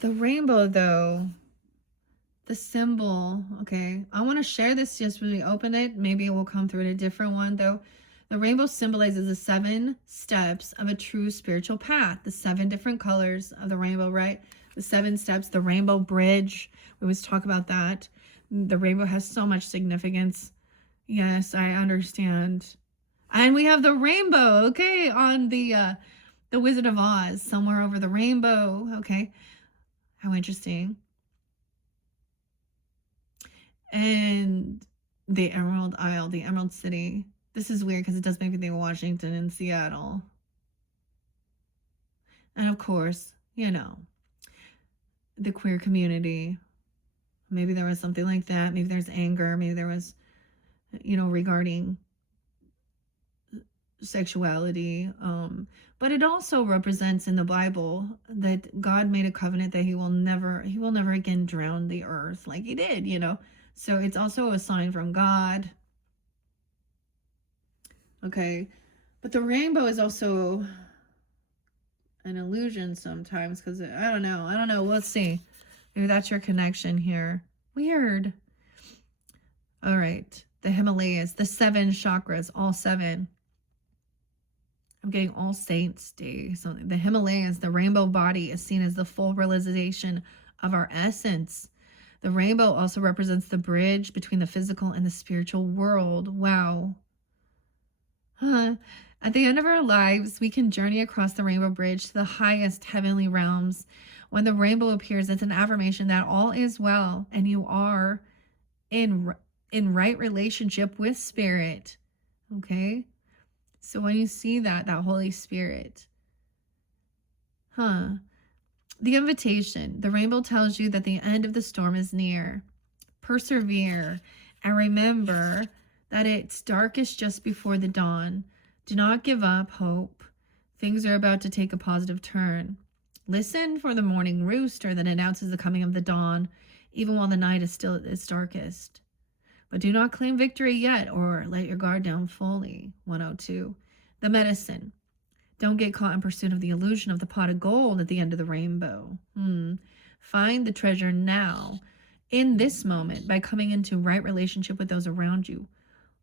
The rainbow, though, the symbol, okay, I want to share this just when we open it. Maybe it will come through in a different one, though. The rainbow symbolizes the 7 steps of a true spiritual path, the 7 different colors of the rainbow, right? The 7 steps, the rainbow bridge. We always talk about that. The rainbow has so much significance. Yes, I understand. And we have the rainbow, okay, on the Wizard of Oz, somewhere over the rainbow, okay. How interesting. And the Emerald Isle, the Emerald City. This is weird because it does make me think of Washington and Seattle. And of course, you know, the queer community. Maybe there was something like that. Maybe there's anger. Maybe there was, regarding sexuality. But it also represents in the Bible that God made a covenant that he will never again drown the earth like he did, So it's also a sign from God. Okay. But the rainbow is also an illusion sometimes, because I don't know. Let's see. Maybe that's your connection here. Weird. All right. The Himalayas, the 7 chakras, all 7. I'm getting All Saints Day. So the Himalayas, the rainbow body, is seen as the full realization of our essence. The rainbow also represents the bridge between the physical and the spiritual world. Wow. At the end of our lives, we can journey across the rainbow bridge to the highest heavenly realms. When the rainbow appears, it's an affirmation that all is well and you are in right relationship with spirit. Okay? So when you see that Holy Spirit, the invitation, the rainbow tells you that the end of the storm is near. Persevere and remember that it's darkest just before the dawn. Do not give up hope. Things are about to take a positive turn. Listen for the morning rooster that announces the coming of the dawn, even while the night is still at its darkest. But do not claim victory yet or let your guard down fully. 102. The medicine. Don't get caught in pursuit of the illusion of the pot of gold at the end of the rainbow. Find the treasure now, in this moment, by coming into right relationship with those around you.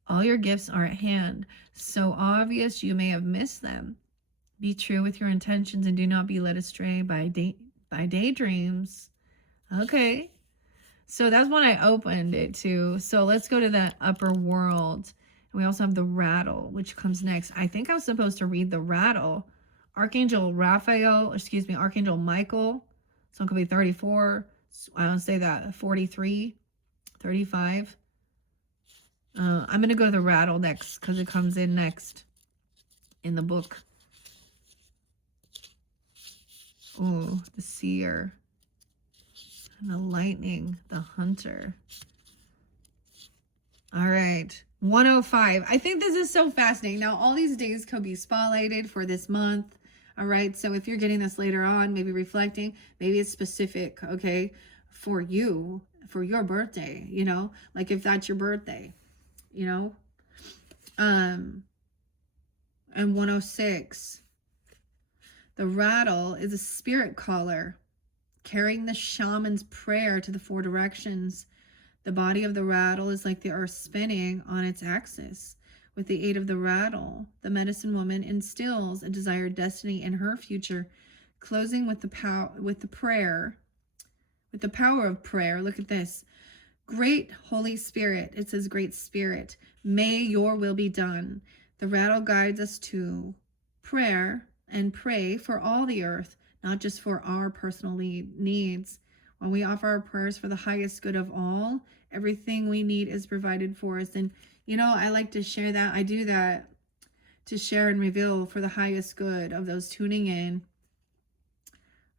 All your gifts are at hand, so obvious you may have missed them. Be true with your intentions and do not be led astray by daydreams. Okay. So that's when I opened it to. So let's go to the upper world. And we also have the rattle, which comes next. I think I was supposed to read the rattle. Archangel Michael. So it could be 34. I don't say that. 43, 35. I'm going to go to the rattle next because it comes in next in the book. Oh, the seer. And the lightning, the hunter. All right. 105. I think this is so fascinating. Now, all these days could be spotlighted for this month. All right. So if you're getting this later on, maybe reflecting, maybe it's specific, okay, for you, for your birthday, like if that's your birthday, and 106. The rattle is a spirit caller, carrying the shaman's prayer to the 4 directions. The body of the rattle is like the earth spinning on its axis. With the aid of the rattle, the medicine woman instills a desired destiny in her future, closing with the power of prayer. Look at this. Great Holy Spirit. It says, Great Spirit, may your will be done. The rattle guides us to prayer and pray for all the earth, not just for our personal needs. When we offer our prayers for the highest good of all, everything we need is provided for us. And, I like to share that. I do that to share and reveal for the highest good of those tuning in.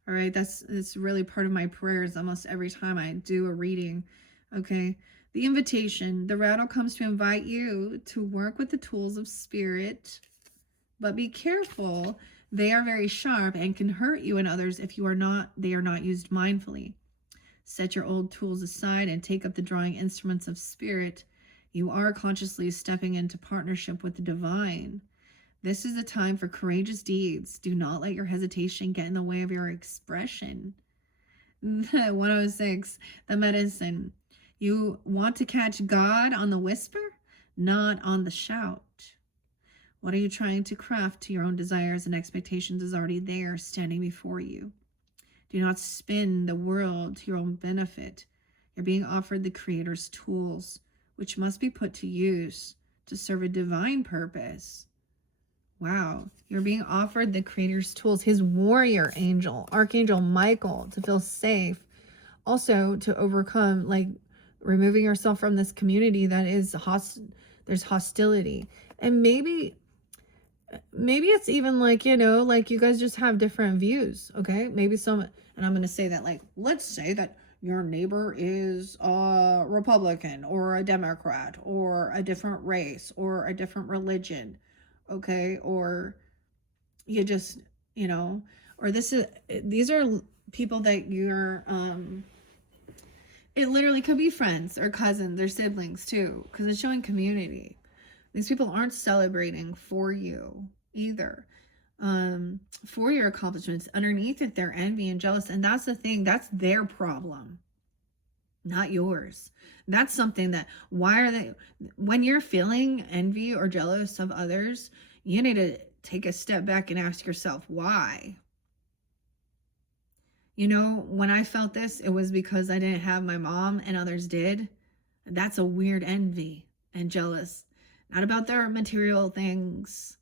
All right, it's really part of my prayers almost every time I do a reading. Okay, the invitation. The rattle comes to invite you to work with the tools of spirit, but be careful. They are very sharp and can hurt you and others if they are not used mindfully. Set your old tools aside and take up the drawing instruments of spirit. You are consciously stepping into partnership with the divine. This is a time for courageous deeds. Do not let your hesitation get in the way of your expression. 106, the medicine. You want to catch God on the whisper, not on the shout. What are you trying to craft to your own desires and expectations is already there, standing before you. Do not spin the world to your own benefit. You're being offered the Creator's tools, which must be put to use to serve a divine purpose. Wow. You're being offered the Creator's tools, his warrior angel, Archangel Michael, to feel safe. Also to overcome, removing yourself from this community that is there's hostility. And maybe maybe it's even like, you know, like you guys just have different views. Okay. Maybe some, and I'm going to say that, like, let's say that your neighbor is a Republican or a Democrat or a different race or a different religion. Okay. Or you just, you know, or these are people that you're, it literally could be friends or cousins or siblings too, because it's showing community. These people aren't celebrating for you either, for your accomplishments. Underneath it, they're envy and jealous. And that's the thing, that's their problem, not yours. That's something that, why are they, when you're feeling envy or jealous of others, you need to take a step back and ask yourself, why? You know, when I felt this, it was because I didn't have my mom and others did. That's a weird envy and jealous. Not about their material things,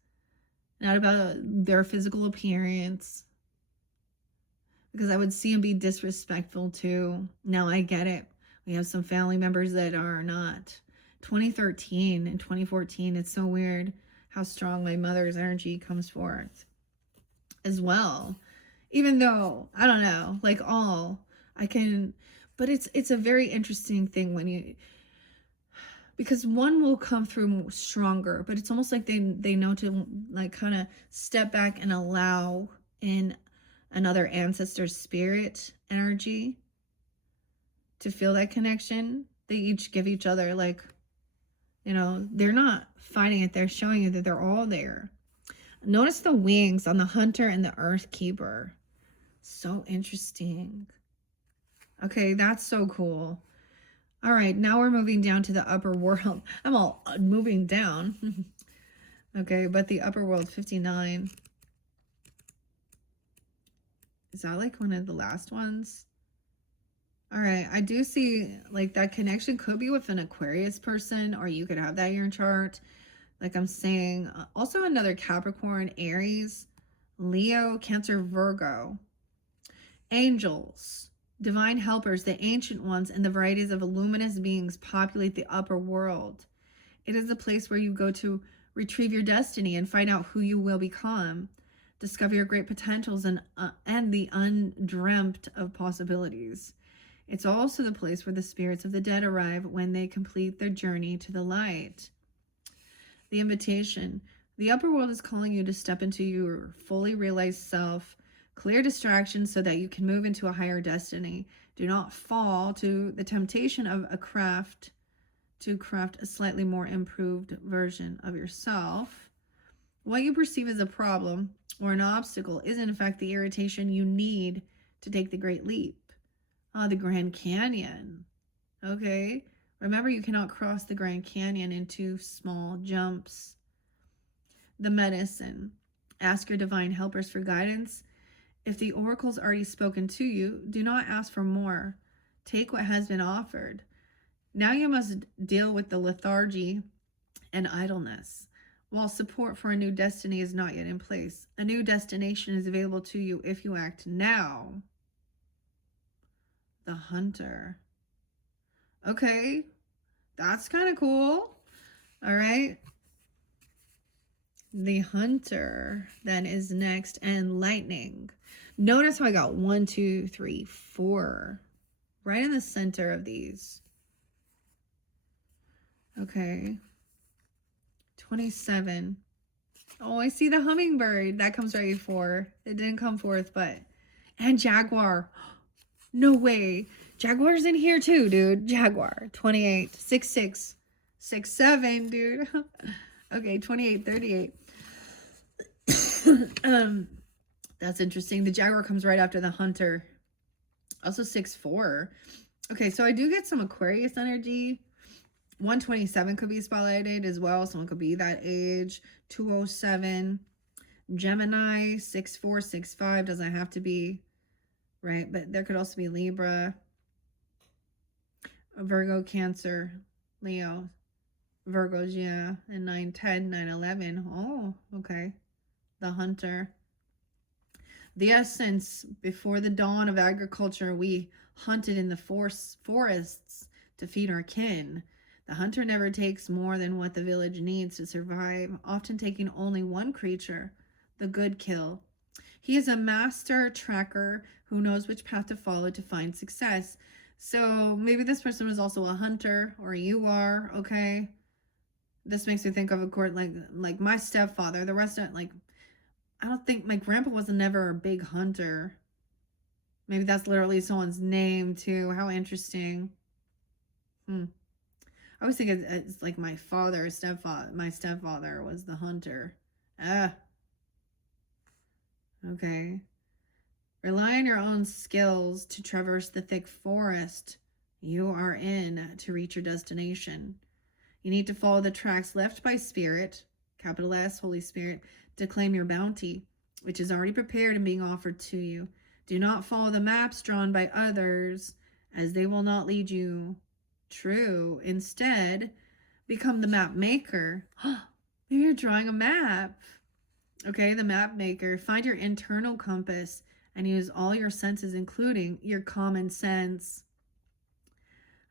not about their physical appearance, because I would see them be disrespectful too. Now I get it. We have some family members that are not. 2013 and 2014, it's so weird how strong my mother's energy comes forth as well. Even though, I don't know, like all I can, but it's a very interesting thing when you, because one will come through stronger, but it's almost like they know to like kind of step back and allow in another ancestor's spirit energy to feel that connection. They each give each other, like, you know, they're not fighting it, they're showing you that they're all there. Notice the wings on the hunter and the earth keeper. So interesting. Okay, that's so cool. All right, now we're moving down to the upper world. I'm all moving down. Okay, but the upper world, 59. Is that like one of the last ones? All right, I do see like that connection could be with an Aquarius person, or you could have that in your chart. Like I'm saying, also another Capricorn, Aries, Leo, Cancer, Virgo. Angels, divine helpers, the ancient ones, and the varieties of luminous beings populate the upper world. It is a place where you go to retrieve your destiny and find out who you will become, discover your great potentials and the undreamt of possibilities. It's also the place where the spirits of the dead arrive when they complete their journey to the light. The invitation. The upper world is calling you to step into your fully realized self, clear distractions so that you can move into a higher destiny. Do not fall to the temptation of to craft a slightly more improved version of yourself. What you perceive as a problem or an obstacle is in fact the irritation you need to take the great leap. The Grand Canyon. Okay. Remember, you cannot cross the Grand Canyon in 2 small jumps. The medicine. Ask your divine helpers for guidance. If the oracle's already spoken to you, do not ask for more. Take what has been offered. Now you must deal with the lethargy and idleness. While support for a new destiny is not yet in place, a new destination is available to you if you act now. The hunter. Okay, that's kind of cool. All right. The hunter then is next, and lightning. Notice how I got 1, 2, 3, 4 right in the center of these. Okay. 27. Oh, I see the hummingbird. That comes right before. It didn't come forth, but. And jaguar. No way. Jaguar's in here too, dude. Jaguar. 28. 6, 6. 6, 7, dude. Okay, 28, 38. That's interesting. The jaguar comes right after the hunter. Also 6, 4. Okay, so I do get some Aquarius energy. 127 could be spotlighted as well. Someone could be that age. 207. Gemini, 6, 4, 6, 5. Doesn't have to be, right? But there could also be Libra. Virgo, Cancer, Leo. Virgos, yeah. And 9, 10, 9, 11. Oh, okay. The hunter. The essence. Before the dawn of agriculture, we hunted in the forests to feed our kin. The hunter never takes more than what the village needs to survive, often taking only one creature, the good kill. He is a master tracker who knows which path to follow to find success. So maybe this person was also a hunter, or you are, okay? This makes me think of a court like my stepfather. The rest of like, I don't think my grandpa was never a big hunter. Maybe that's literally someone's name too. How interesting. I always think it's like my father, stepfather. My stepfather was the hunter. Ah, okay. Rely on your own skills to traverse the thick forest you are in to reach your destination. You need to follow the tracks left by Spirit, capital S, Holy Spirit, to claim your bounty, which is already prepared and being offered to you. Do not follow the maps drawn by others, as they will not lead you true. Instead, become the map maker. Maybe you're drawing a map. Okay, the map maker. Find your internal compass and use all your senses, including your common sense.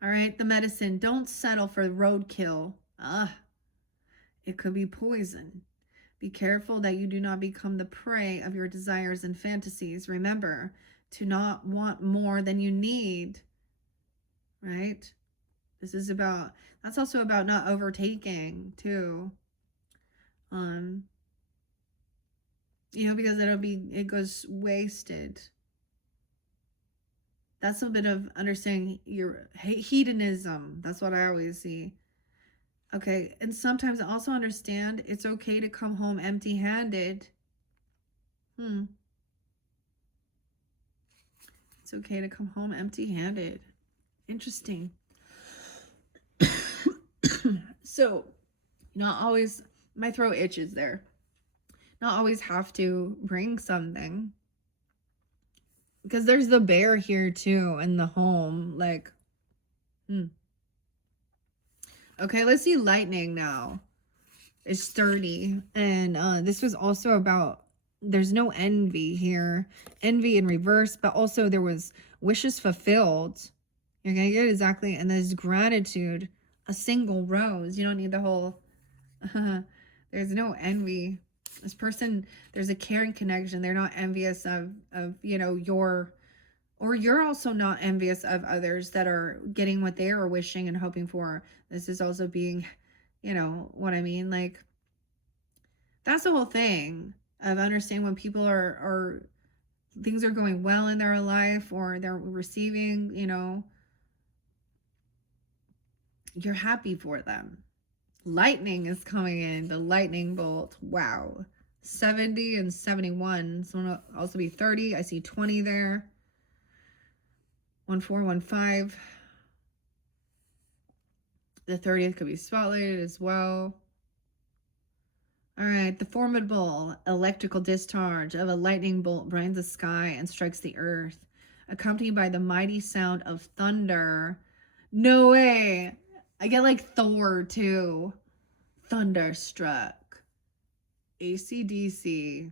All right, the medicine. Don't settle for roadkill. It could be poison. Be careful that you do not become the prey of your desires and fantasies. Remember to not want more than you need. Right? That's also about not overtaking too. Because it goes wasted. That's a bit of understanding your hedonism. That's what I always see. Okay, and sometimes also understand it's okay to come home empty-handed. It's okay to come home empty-handed. Interesting. So, not always, my throat itches there. Not always have to bring something. Because there's the bear here too in the home. Like, Okay, let's see lightning now. It's sturdy. And this was also about, there's no envy here. Envy in reverse, but also there was wishes fulfilled. You're going to get exactly, and there's gratitude. A single rose. You don't need the whole, there's no envy. This person, there's a caring connection. They're not envious of or you're also not envious of others that are getting what they are wishing and hoping for. This is also being, what I mean? Like, that's the whole thing of understanding when people are things are going well in their life or they're receiving, you're happy for them. Lightning is coming in, the lightning bolt. Wow. 70 and 71. So it'll also be 30. I see 20 there. 1415. The 30th could be spotlighted as well. All right, the formidable electrical discharge of a lightning bolt brightens the sky and strikes the earth, accompanied by the mighty sound of thunder. No way! I get like Thor too. Thunderstruck. AC/DC.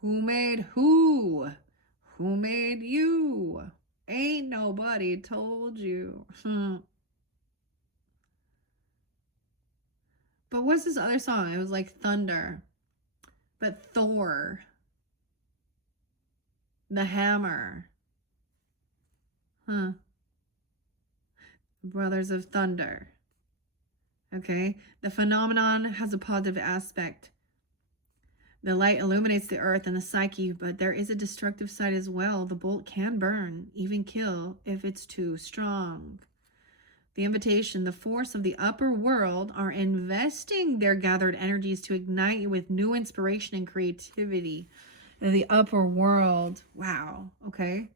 Who made who? Who made you? Ain't nobody told you. But what's this other song? It was like Thunder. But Thor. The Hammer. Brothers of Thunder. Okay. The phenomenon has a positive aspect. The light illuminates the earth and the psyche, but there is a destructive side as well. The bolt can burn, even kill, if it's too strong. The invitation, the force of the upper world are investing their gathered energies to ignite you with new inspiration and creativity. The upper world. Wow. Okay.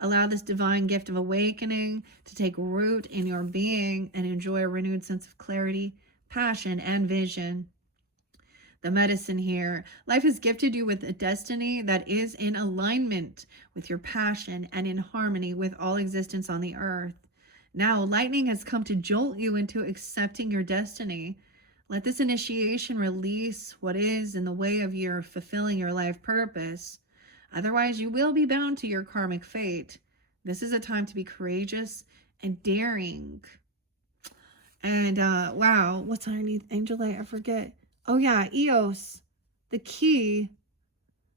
Allow this divine gift of awakening to take root in your being and enjoy a renewed sense of clarity, passion, and vision. The medicine here. Life has gifted you with a destiny that is in alignment with your passion and in harmony with all existence on the earth. Now, lightning has come to jolt you into accepting your destiny. Let this initiation release what is in the way of your fulfilling your life purpose. Otherwise, you will be bound to your karmic fate. This is a time to be courageous and daring. And wow, what's underneath Angel Light? I forget. Oh yeah, Eos, the key.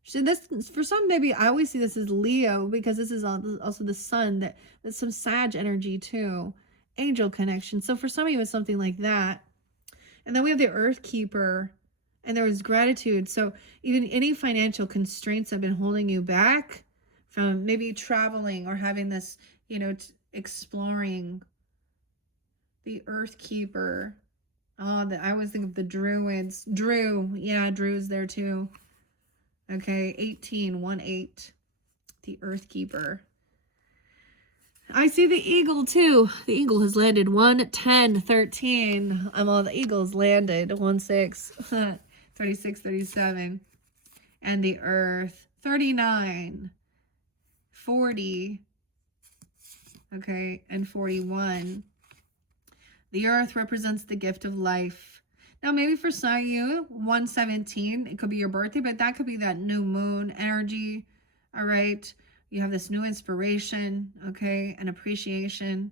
So this, for some, maybe I always see this as Leo, because this is also the sun. That's some Sag energy too. Angel connection. So for some of you, it's something like that. And then we have the Earth Keeper, and there was gratitude. So even any financial constraints that have been holding you back from maybe traveling or having this, exploring. The Earth Keeper. Oh, I always think of the Druids. Drew's there too. Okay, 18, 1-8. The Earth Keeper. I see the eagle too. The eagle has landed 1-10-13. The eagles landed 1-6, 36, 37. And the Earth 39, 40. Okay, and 41. The Earth represents the gift of life. Now, maybe for some of you, 117, it could be your birthday, but that could be that new moon energy. All right. You have this new inspiration, okay, and appreciation.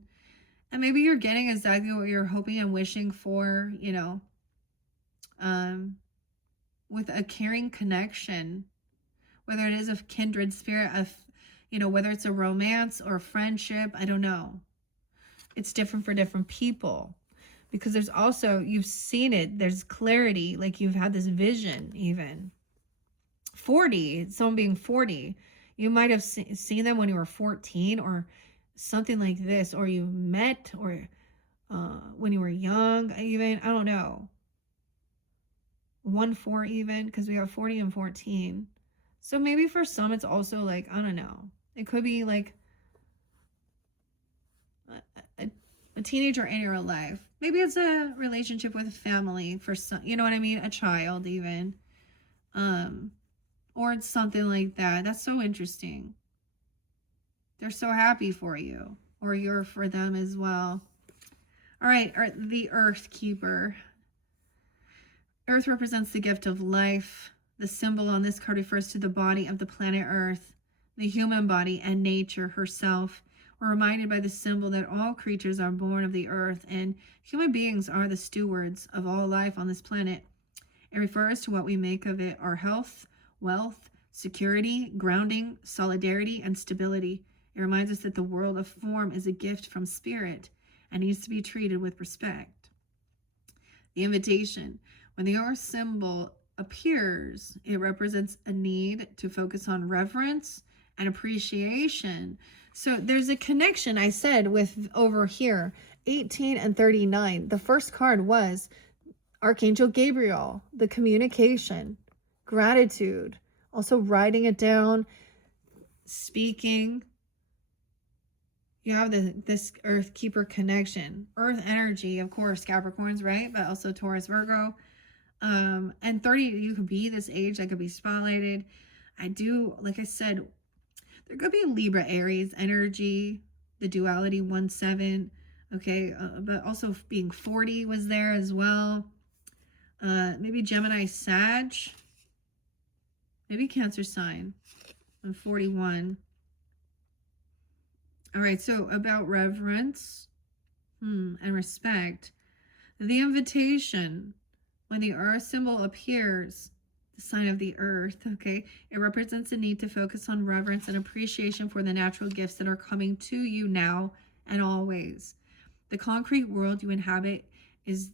And maybe you're getting exactly what you're hoping and wishing for, with a caring connection, whether it is a kindred spirit, whether it's a romance or a friendship, I don't know. It's different for different people, because there's also, you've seen it, there's clarity, like you've had this vision. Even 40, someone being 40, you might have seen them when you were 14 or something like this, or you met, or when you were young, even, I don't know, 1-4 even, because we have 40 and 14. So maybe for some it's also like, I don't know, it could be like a teenager in your life. Maybe it's a relationship with a family for some, you know what I mean? A child even. Or it's something like that. That's so interesting. They're so happy for you, or you're for them as well. All right, the Earth Keeper. Earth represents the gift of life. The symbol on this card refers to the body of the planet Earth, the human body, and nature herself. We're reminded by the symbol that all creatures are born of the earth, and human beings are the stewards of all life on this planet. It refers to what we make of it: our health, wealth, security, grounding, solidarity, and stability. It reminds us that the world of form is a gift from spirit and needs to be treated with respect. The invitation. When the earth symbol appears, it represents a need to focus on reverence and appreciation. So there's a connection, I said, with over here, 18 and 39. The first card was Archangel Gabriel, the communication, gratitude, also writing it down, speaking. You have this Earth Keeper connection. Earth energy, of course, Capricorns, right? But also Taurus, Virgo. And 30, you could be this age that could be spotlighted. Like I said, there could be Libra, Aries energy, the duality 1-7, okay, but also being 40 was there as well. Maybe Gemini, Sag, maybe Cancer sign on 41. All right, so about reverence and respect. The invitation, when the earth symbol appears, the sign of the earth, okay, it represents a need to focus on reverence and appreciation for the natural gifts that are coming to you now and always. The concrete world you inhabit is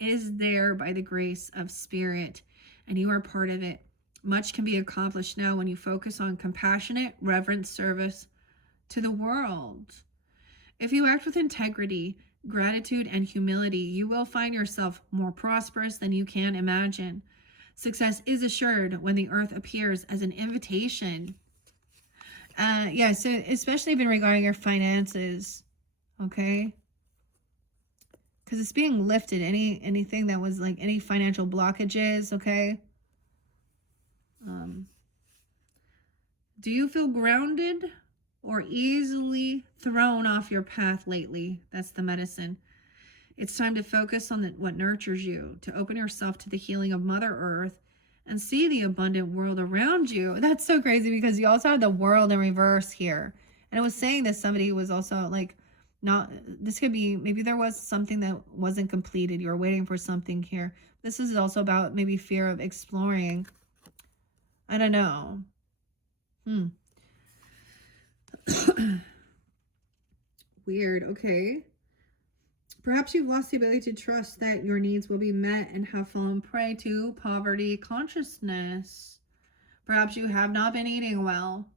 there by the grace of spirit, and you are part of it. Much can be accomplished now when you focus on compassionate, reverent service to the world. If you act with integrity, gratitude, and humility, you will find yourself more prosperous than you can imagine. Success is assured when the earth appears as an invitation. So especially even regarding your finances, okay? Because it's being lifted. Anything that was like any financial blockages, okay? Do you feel grounded or easily thrown off your path lately? That's the medicine. It's time to focus on what nurtures you, to open yourself to the healing of Mother Earth and see the abundant world around you. That's so crazy, because you also have the world in reverse here. And I was saying that somebody was also like, Not, this could be, maybe there was something that wasn't completed. You're waiting for something here. This is also about maybe fear of exploring. I don't know. Weird. Okay. Perhaps you've lost the ability to trust that your needs will be met and have fallen prey to poverty consciousness. Perhaps you have not been eating well,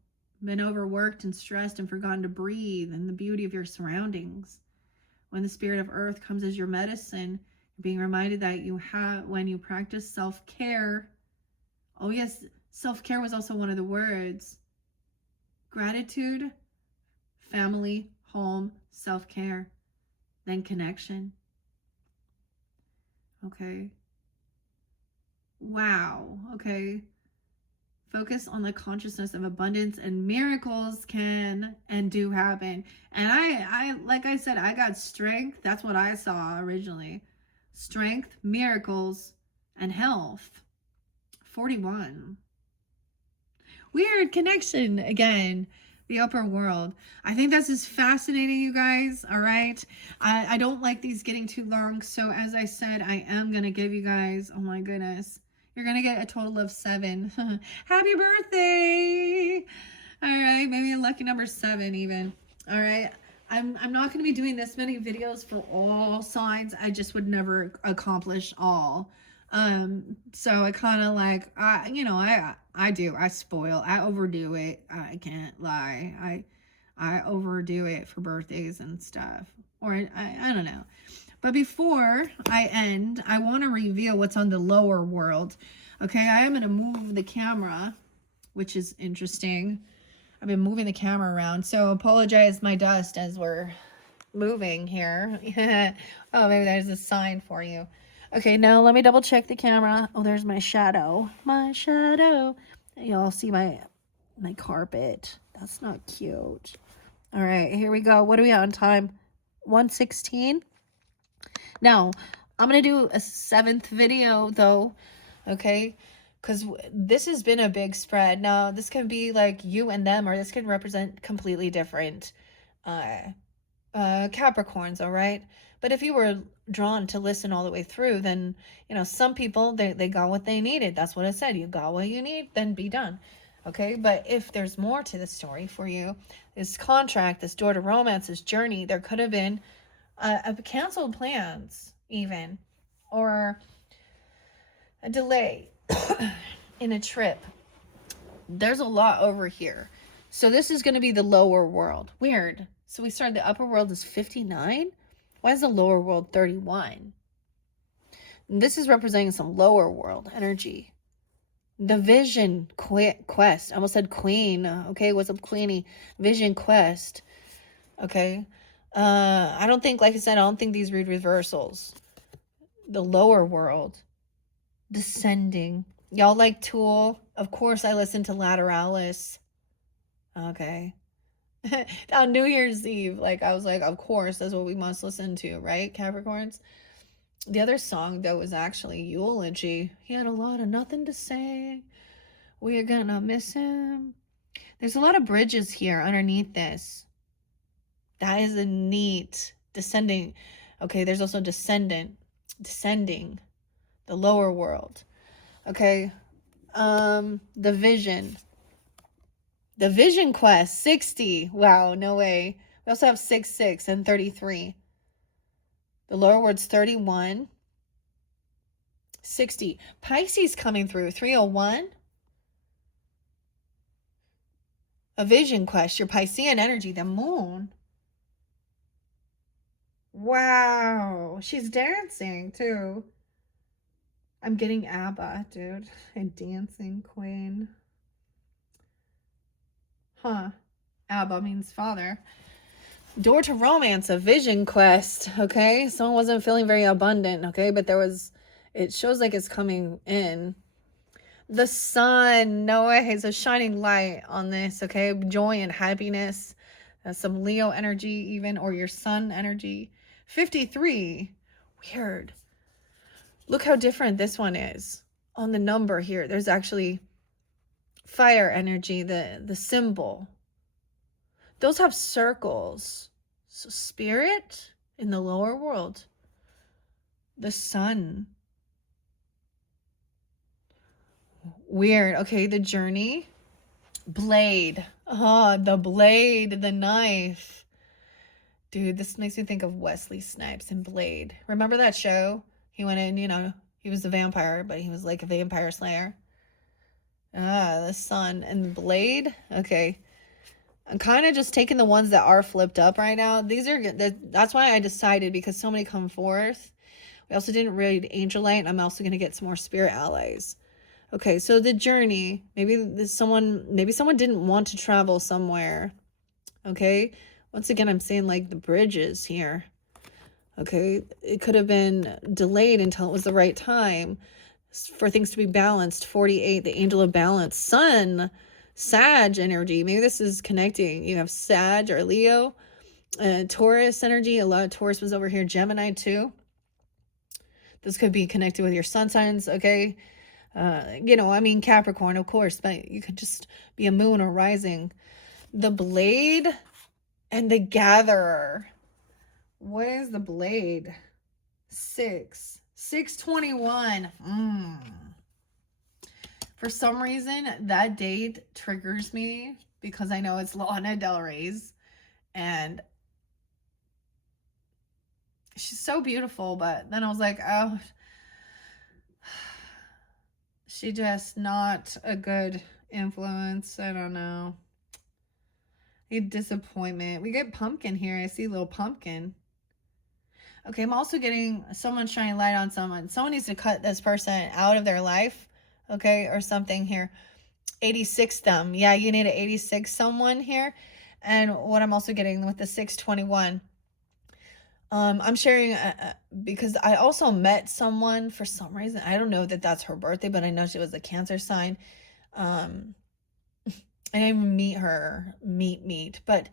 been overworked and stressed, and forgotten to breathe and the beauty of your surroundings. When the spirit of earth comes as your medicine, you're being reminded that you have, when you practice self-care. Oh yes, self-care was also one of the words. Gratitude, family, home, self-care, then connection. Okay. Wow. Okay. Focus on the consciousness of abundance, and miracles can and do happen. And I like I said, I got strength. That's what I saw originally. Strength, miracles, and health. 41. Weird connection again. The upper world. I think this is fascinating, you guys. All right. I don't like these getting too long. So as I said, I am going to give you guys, oh my goodness, you're going to get a total of 7. Happy birthday. All right. Maybe a lucky number 7 even. All right. I'm not going to be doing this many videos for all signs. I just would never accomplish all. So I kind of like, I spoil, I overdo it. I can't lie. I overdo it for birthdays and stuff, or I don't know. But before I end, I want to reveal what's on the lower world. Okay, I am going to move the camera, which is interesting. I've been moving the camera around, so apologize my dust as we're moving here. Oh, maybe there's a sign for you. Okay, now let me double check the camera. Oh, there's my shadow. My shadow. Y'all see my carpet. That's not cute. All right, here we go. What are we on time? 1:16. Now, I'm going to do a 7th video though, okay? Because this has been a big spread. Now, this can be like you and them, or this can represent completely different Capricorns, all right? But if you were drawn to listen all the way through, then, some people, they got what they needed. That's what I said. You got what you need, then be done. Okay? But if there's more to the story for you, this contract, this door to romance, this journey, there could have been canceled plans even, or a delay in a trip. There's a lot over here. So this is going to be the lower world. Weird. So we started, the upper world is 59. Why is the lower world 31? And this is representing some lower world energy. The vision quest. I almost said queen. Okay, what's up, queenie? Vision quest. Okay. I don't think, like I said, I don't think these read reversals. The lower world. Descending. Y'all like Tool? Of course I listen to Lateralis. Okay. On New Year's Eve, like I was like, of course, that's what we must listen to, right, Capricorns? The other song that was actually Eulogy. He had a lot of nothing to say. We're gonna miss him. There's a lot of bridges here underneath this. That is a neat descending. Okay, there's also descending, the lower world. Okay, the vision. The vision quest, 60. Wow, no way. We also have 66 and 33. The lower world's 31. 60. Pisces coming through, 301. A vision quest, your Piscean energy, the moon. Wow, she's dancing too. I'm getting ABBA, dude. A dancing queen. Huh. Abba means father. Door to romance, a vision quest. Okay. Someone wasn't feeling very abundant. Okay. But it shows like it's coming in. The sun. No way. It's a shining light on this. Okay. Joy and happiness. Some Leo energy even, or your sun energy. 53. Weird. Look how different this one is. On the number here, there's actually fire energy, the symbol. Those have circles. So spirit in the lower world. The sun. Weird. Okay, the journey. Blade. The blade, the knife. Dude, this makes me think of Wesley Snipes and Blade. Remember that show? He went in, he was a vampire, but he was like a vampire slayer. The sun and Blade. Okay. I'm kind of just taking the ones that are flipped up right now. These are that's why I decided, because so many come forth. We also didn't read Angel Light, and I'm also going to get some more spirit allies. Okay, so the journey. Maybe someone didn't want to travel somewhere. Okay? Once again, I'm saying like the bridges here. Okay? It could have been delayed until it was the right time for things to be balanced. 48, the angel of balance. Sun, Sag energy. Maybe this is connecting. You have Sag or Leo. Taurus energy. A lot of Taurus was over here. Gemini too. This could be connected with your sun signs, okay? Capricorn, of course, but you could just be a moon or rising. The blade and the gatherer. What is the blade? 621. For some reason, that date triggers me because I know it's Lana Del Rey's, and she's so beautiful, but then I was like, oh, she just not a good influence. I don't know. A disappointment. We get pumpkin here. I see little pumpkin. Okay, I'm also getting someone shining light on someone. Someone needs to cut this person out of their life, okay, or something here. 86 them. Yeah, you need to 86 someone here. And what I'm also getting with the 621. I'm sharing because I also met someone for some reason. I don't know that that's her birthday, but I know she was a Cancer sign. I didn't even meet her, but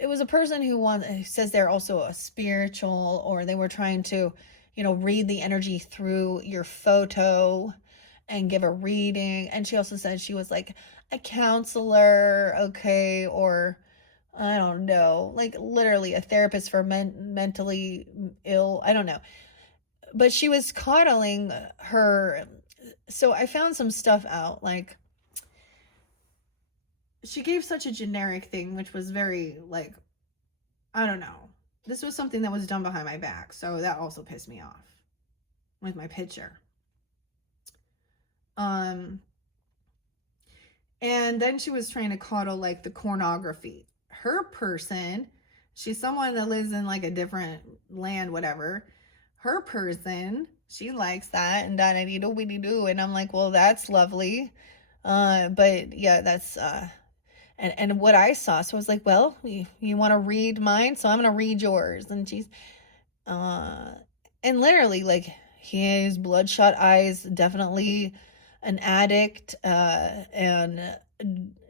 it was a person who says they're also a spiritual, or they were trying to, read the energy through your photo and give a reading. And she also said she was like a counselor, okay, or I don't know, like literally a therapist for mentally ill. I don't know. But she was coddling her. So I found some stuff out, like she gave such a generic thing, which was very like, I don't know. This was something that was done behind my back. So that also pissed me off with my picture. And then she was trying to coddle like the pornography. Her person, she's someone that lives in like a different land, whatever. Her person, she likes that and da da do we do. And I'm like, well, that's lovely. But yeah, that's and what I saw. So I was like, well, you want to read mine, so I'm gonna read yours. And she's and literally like he has bloodshot eyes, definitely an addict, and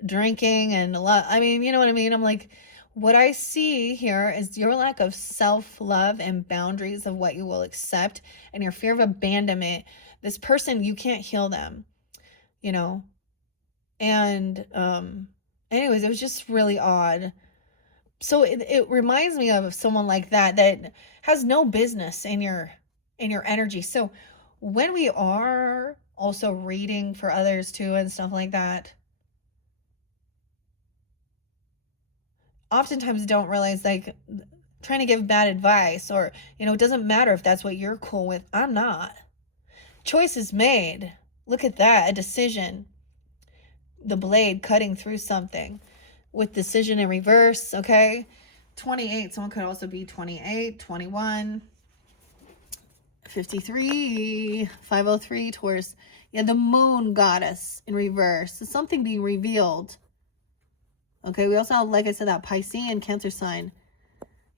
drinking and a lot. I mean, you know what I mean? I'm like, what I see here is your lack of self-love and boundaries of what you will accept, and your fear of abandonment. This person, you can't heal them, and anyways, it was just really odd. So it reminds me of someone like that has no business in your energy. So when we are also reading for others too and stuff like that, oftentimes don't realize, like, trying to give bad advice, or it doesn't matter if that's what you're cool with. I'm not. Choice is made. Look at that, a decision. The blade cutting through something with decision in reverse. Okay, 28. Someone could also be 28, 21, 53, 503. Taurus. Yeah, the moon goddess in reverse. It's something being revealed. Okay, we also have, like I said, that Piscean Cancer sign.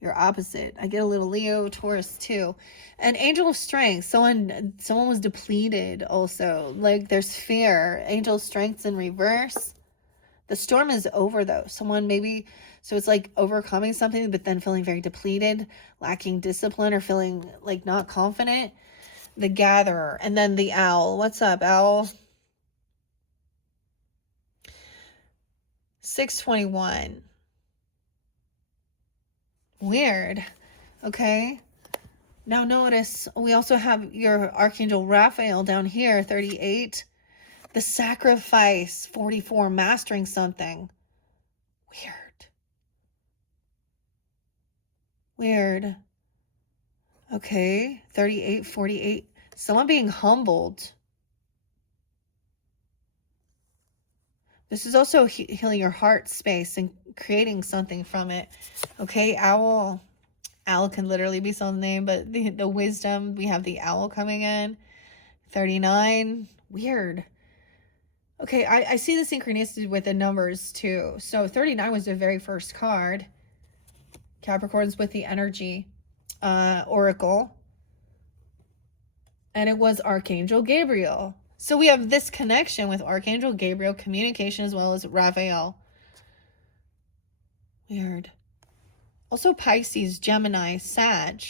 Your opposite. I get a little Leo, Taurus too. And Angel of Strength. Someone was depleted also. Like there's fear. Angel of Strength's in reverse. The storm is over though. Someone maybe, so it's like overcoming something, but then feeling very depleted, lacking discipline, or feeling like not confident. The Gatherer. And then the Owl. What's up, Owl? 621. Weird. Okay. Now notice we also have your Archangel Raphael down here, 38. The sacrifice, 44, mastering something. Weird. Weird. Okay, 38, 48. Someone being humbled. This is also healing your heart space and creating something from it. Okay, owl. Owl can literally be someone's name, but the wisdom, we have the owl coming in. 39. Weird. Okay, I see the synchronicity with the numbers too. So 39 was the very first card. Capricorn's with the energy oracle. And it was Archangel Gabriel. So we have this connection with Archangel Gabriel, communication, as well as Raphael. Weird. Also Pisces, Gemini, Sag.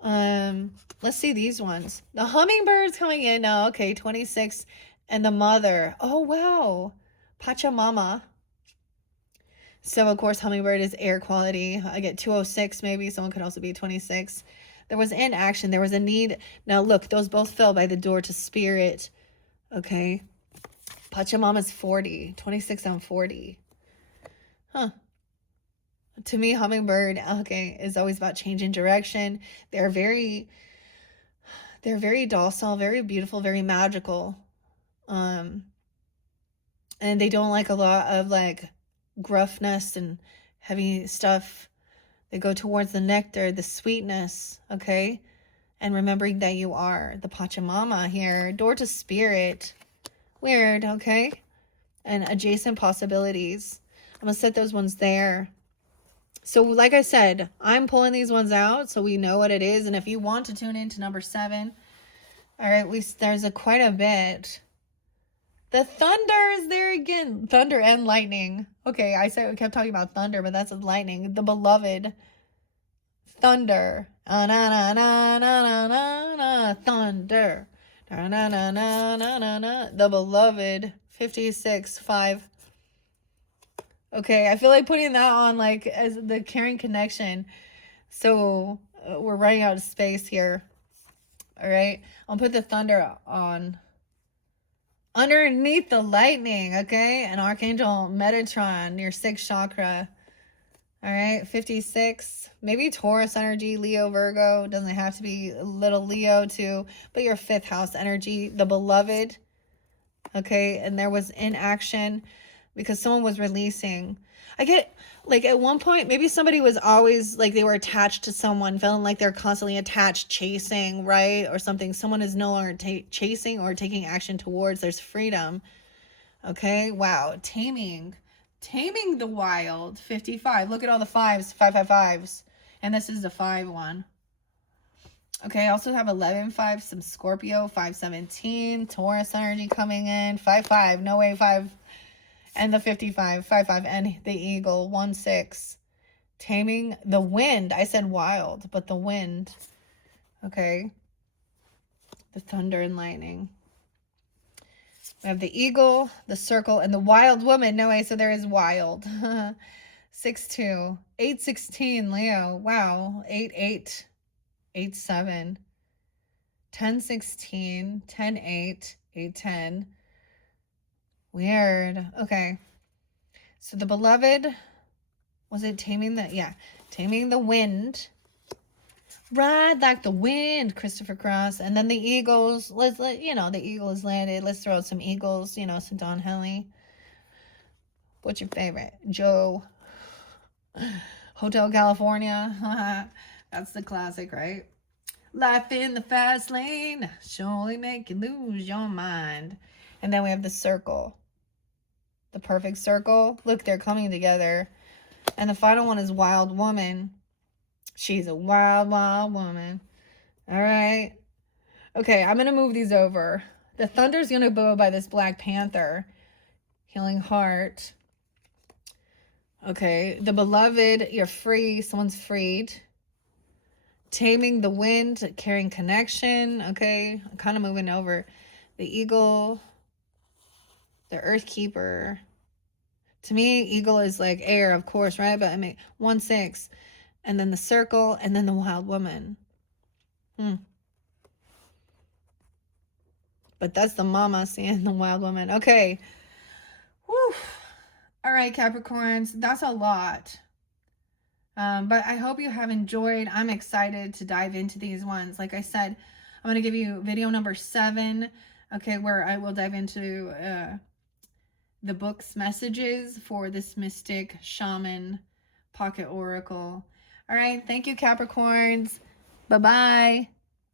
Let's see these ones. The hummingbird's coming in now. Okay, 26. And the mother. Oh, wow. Pachamama. So, of course, hummingbird is air quality. I get 206 maybe. Someone could also be 26. There was inaction. There was a need. Now, look, those both fell by the door to spirit. Okay. Pachamama's 40. 26 on 40. Huh. To me, hummingbird, okay, is always about changing direction. They're very docile, very beautiful, very magical. And they don't like a lot of like gruffness and heavy stuff. They go towards the nectar, the sweetness, okay? And remembering that you are the Pachamama here. Door to spirit. Weird, okay? And adjacent possibilities. I'm going to set those ones there. So like I said, I'm pulling these ones out so we know what it is. And if you want to tune into number 7, all right, there's quite a bit. The thunder is there again. Thunder and lightning. Okay, I kept talking about thunder, but that's lightning. The beloved. Thunder. Na na na na na na na. Thunder. Na na na na na na na. The beloved. 56, 5. Okay, I feel like putting that on like as the caring connection. So we're running out of space here. All right, I'll put the thunder on. Underneath the lightning, okay? An Archangel Metatron, your 6th chakra. All right, 56. Maybe Taurus energy, Leo, Virgo. Doesn't have to be little Leo too, but your 5th house energy, the beloved. Okay, and there was inaction because someone was releasing. I get, like, at one point, maybe somebody was always, like, they were attached to someone, feeling like they're constantly attached, chasing, right? Or something. Someone is no longer chasing or taking action towards. There's freedom. Okay, wow. Taming the wild. 55. Look at all the 5s, 555s. And this is the 5 one. Okay, I also have 11, 5, some Scorpio, 517, Taurus energy coming in, 5, no way, 5, and the 55, 5, and the eagle, 1, 6. Taming the wind. I said wild, but the wind. Okay. The thunder and lightning. We have the eagle, the circle, and the wild woman. No way, so there is wild. 6, 2. 8, 16, Leo. Wow. 8, 8. 8, 7. 10, 16. 10, 8. 8, 10. Weird. Okay. So the beloved, was it taming the, yeah, taming the wind. Ride like the wind, Christopher Cross. And then the eagles, the eagle is landed. Let's throw out some eagles, some Don Henley. What's your favorite? Joe. Hotel California. That's the classic, right? Life in the fast lane surely make you lose your mind. And then we have the circle. The perfect circle. Look, they're coming together. And the final one is Wild Woman. She's a wild, wild woman. All right. Okay, I'm going to move these over. The thunder's going to go by this Black Panther. Healing heart. Okay, the beloved, you're free. Someone's freed. Taming the wind, carrying connection. Okay, I'm kind of moving over. The eagle. The earth keeper. To me, eagle is like air, of course, right? But I mean, 1, 6. and then the circle, and then the wild woman. But that's the mama seeing the wild woman. Okay. Whew. All right, Capricorns, that's a lot. But I hope you have enjoyed. I'm excited to dive into these ones. Like I said, I'm going to give you video number 7, okay, where I will dive into the book's messages for this Mystic Shaman Pocket Oracle. All right, thank you, Capricorns. Bye-bye.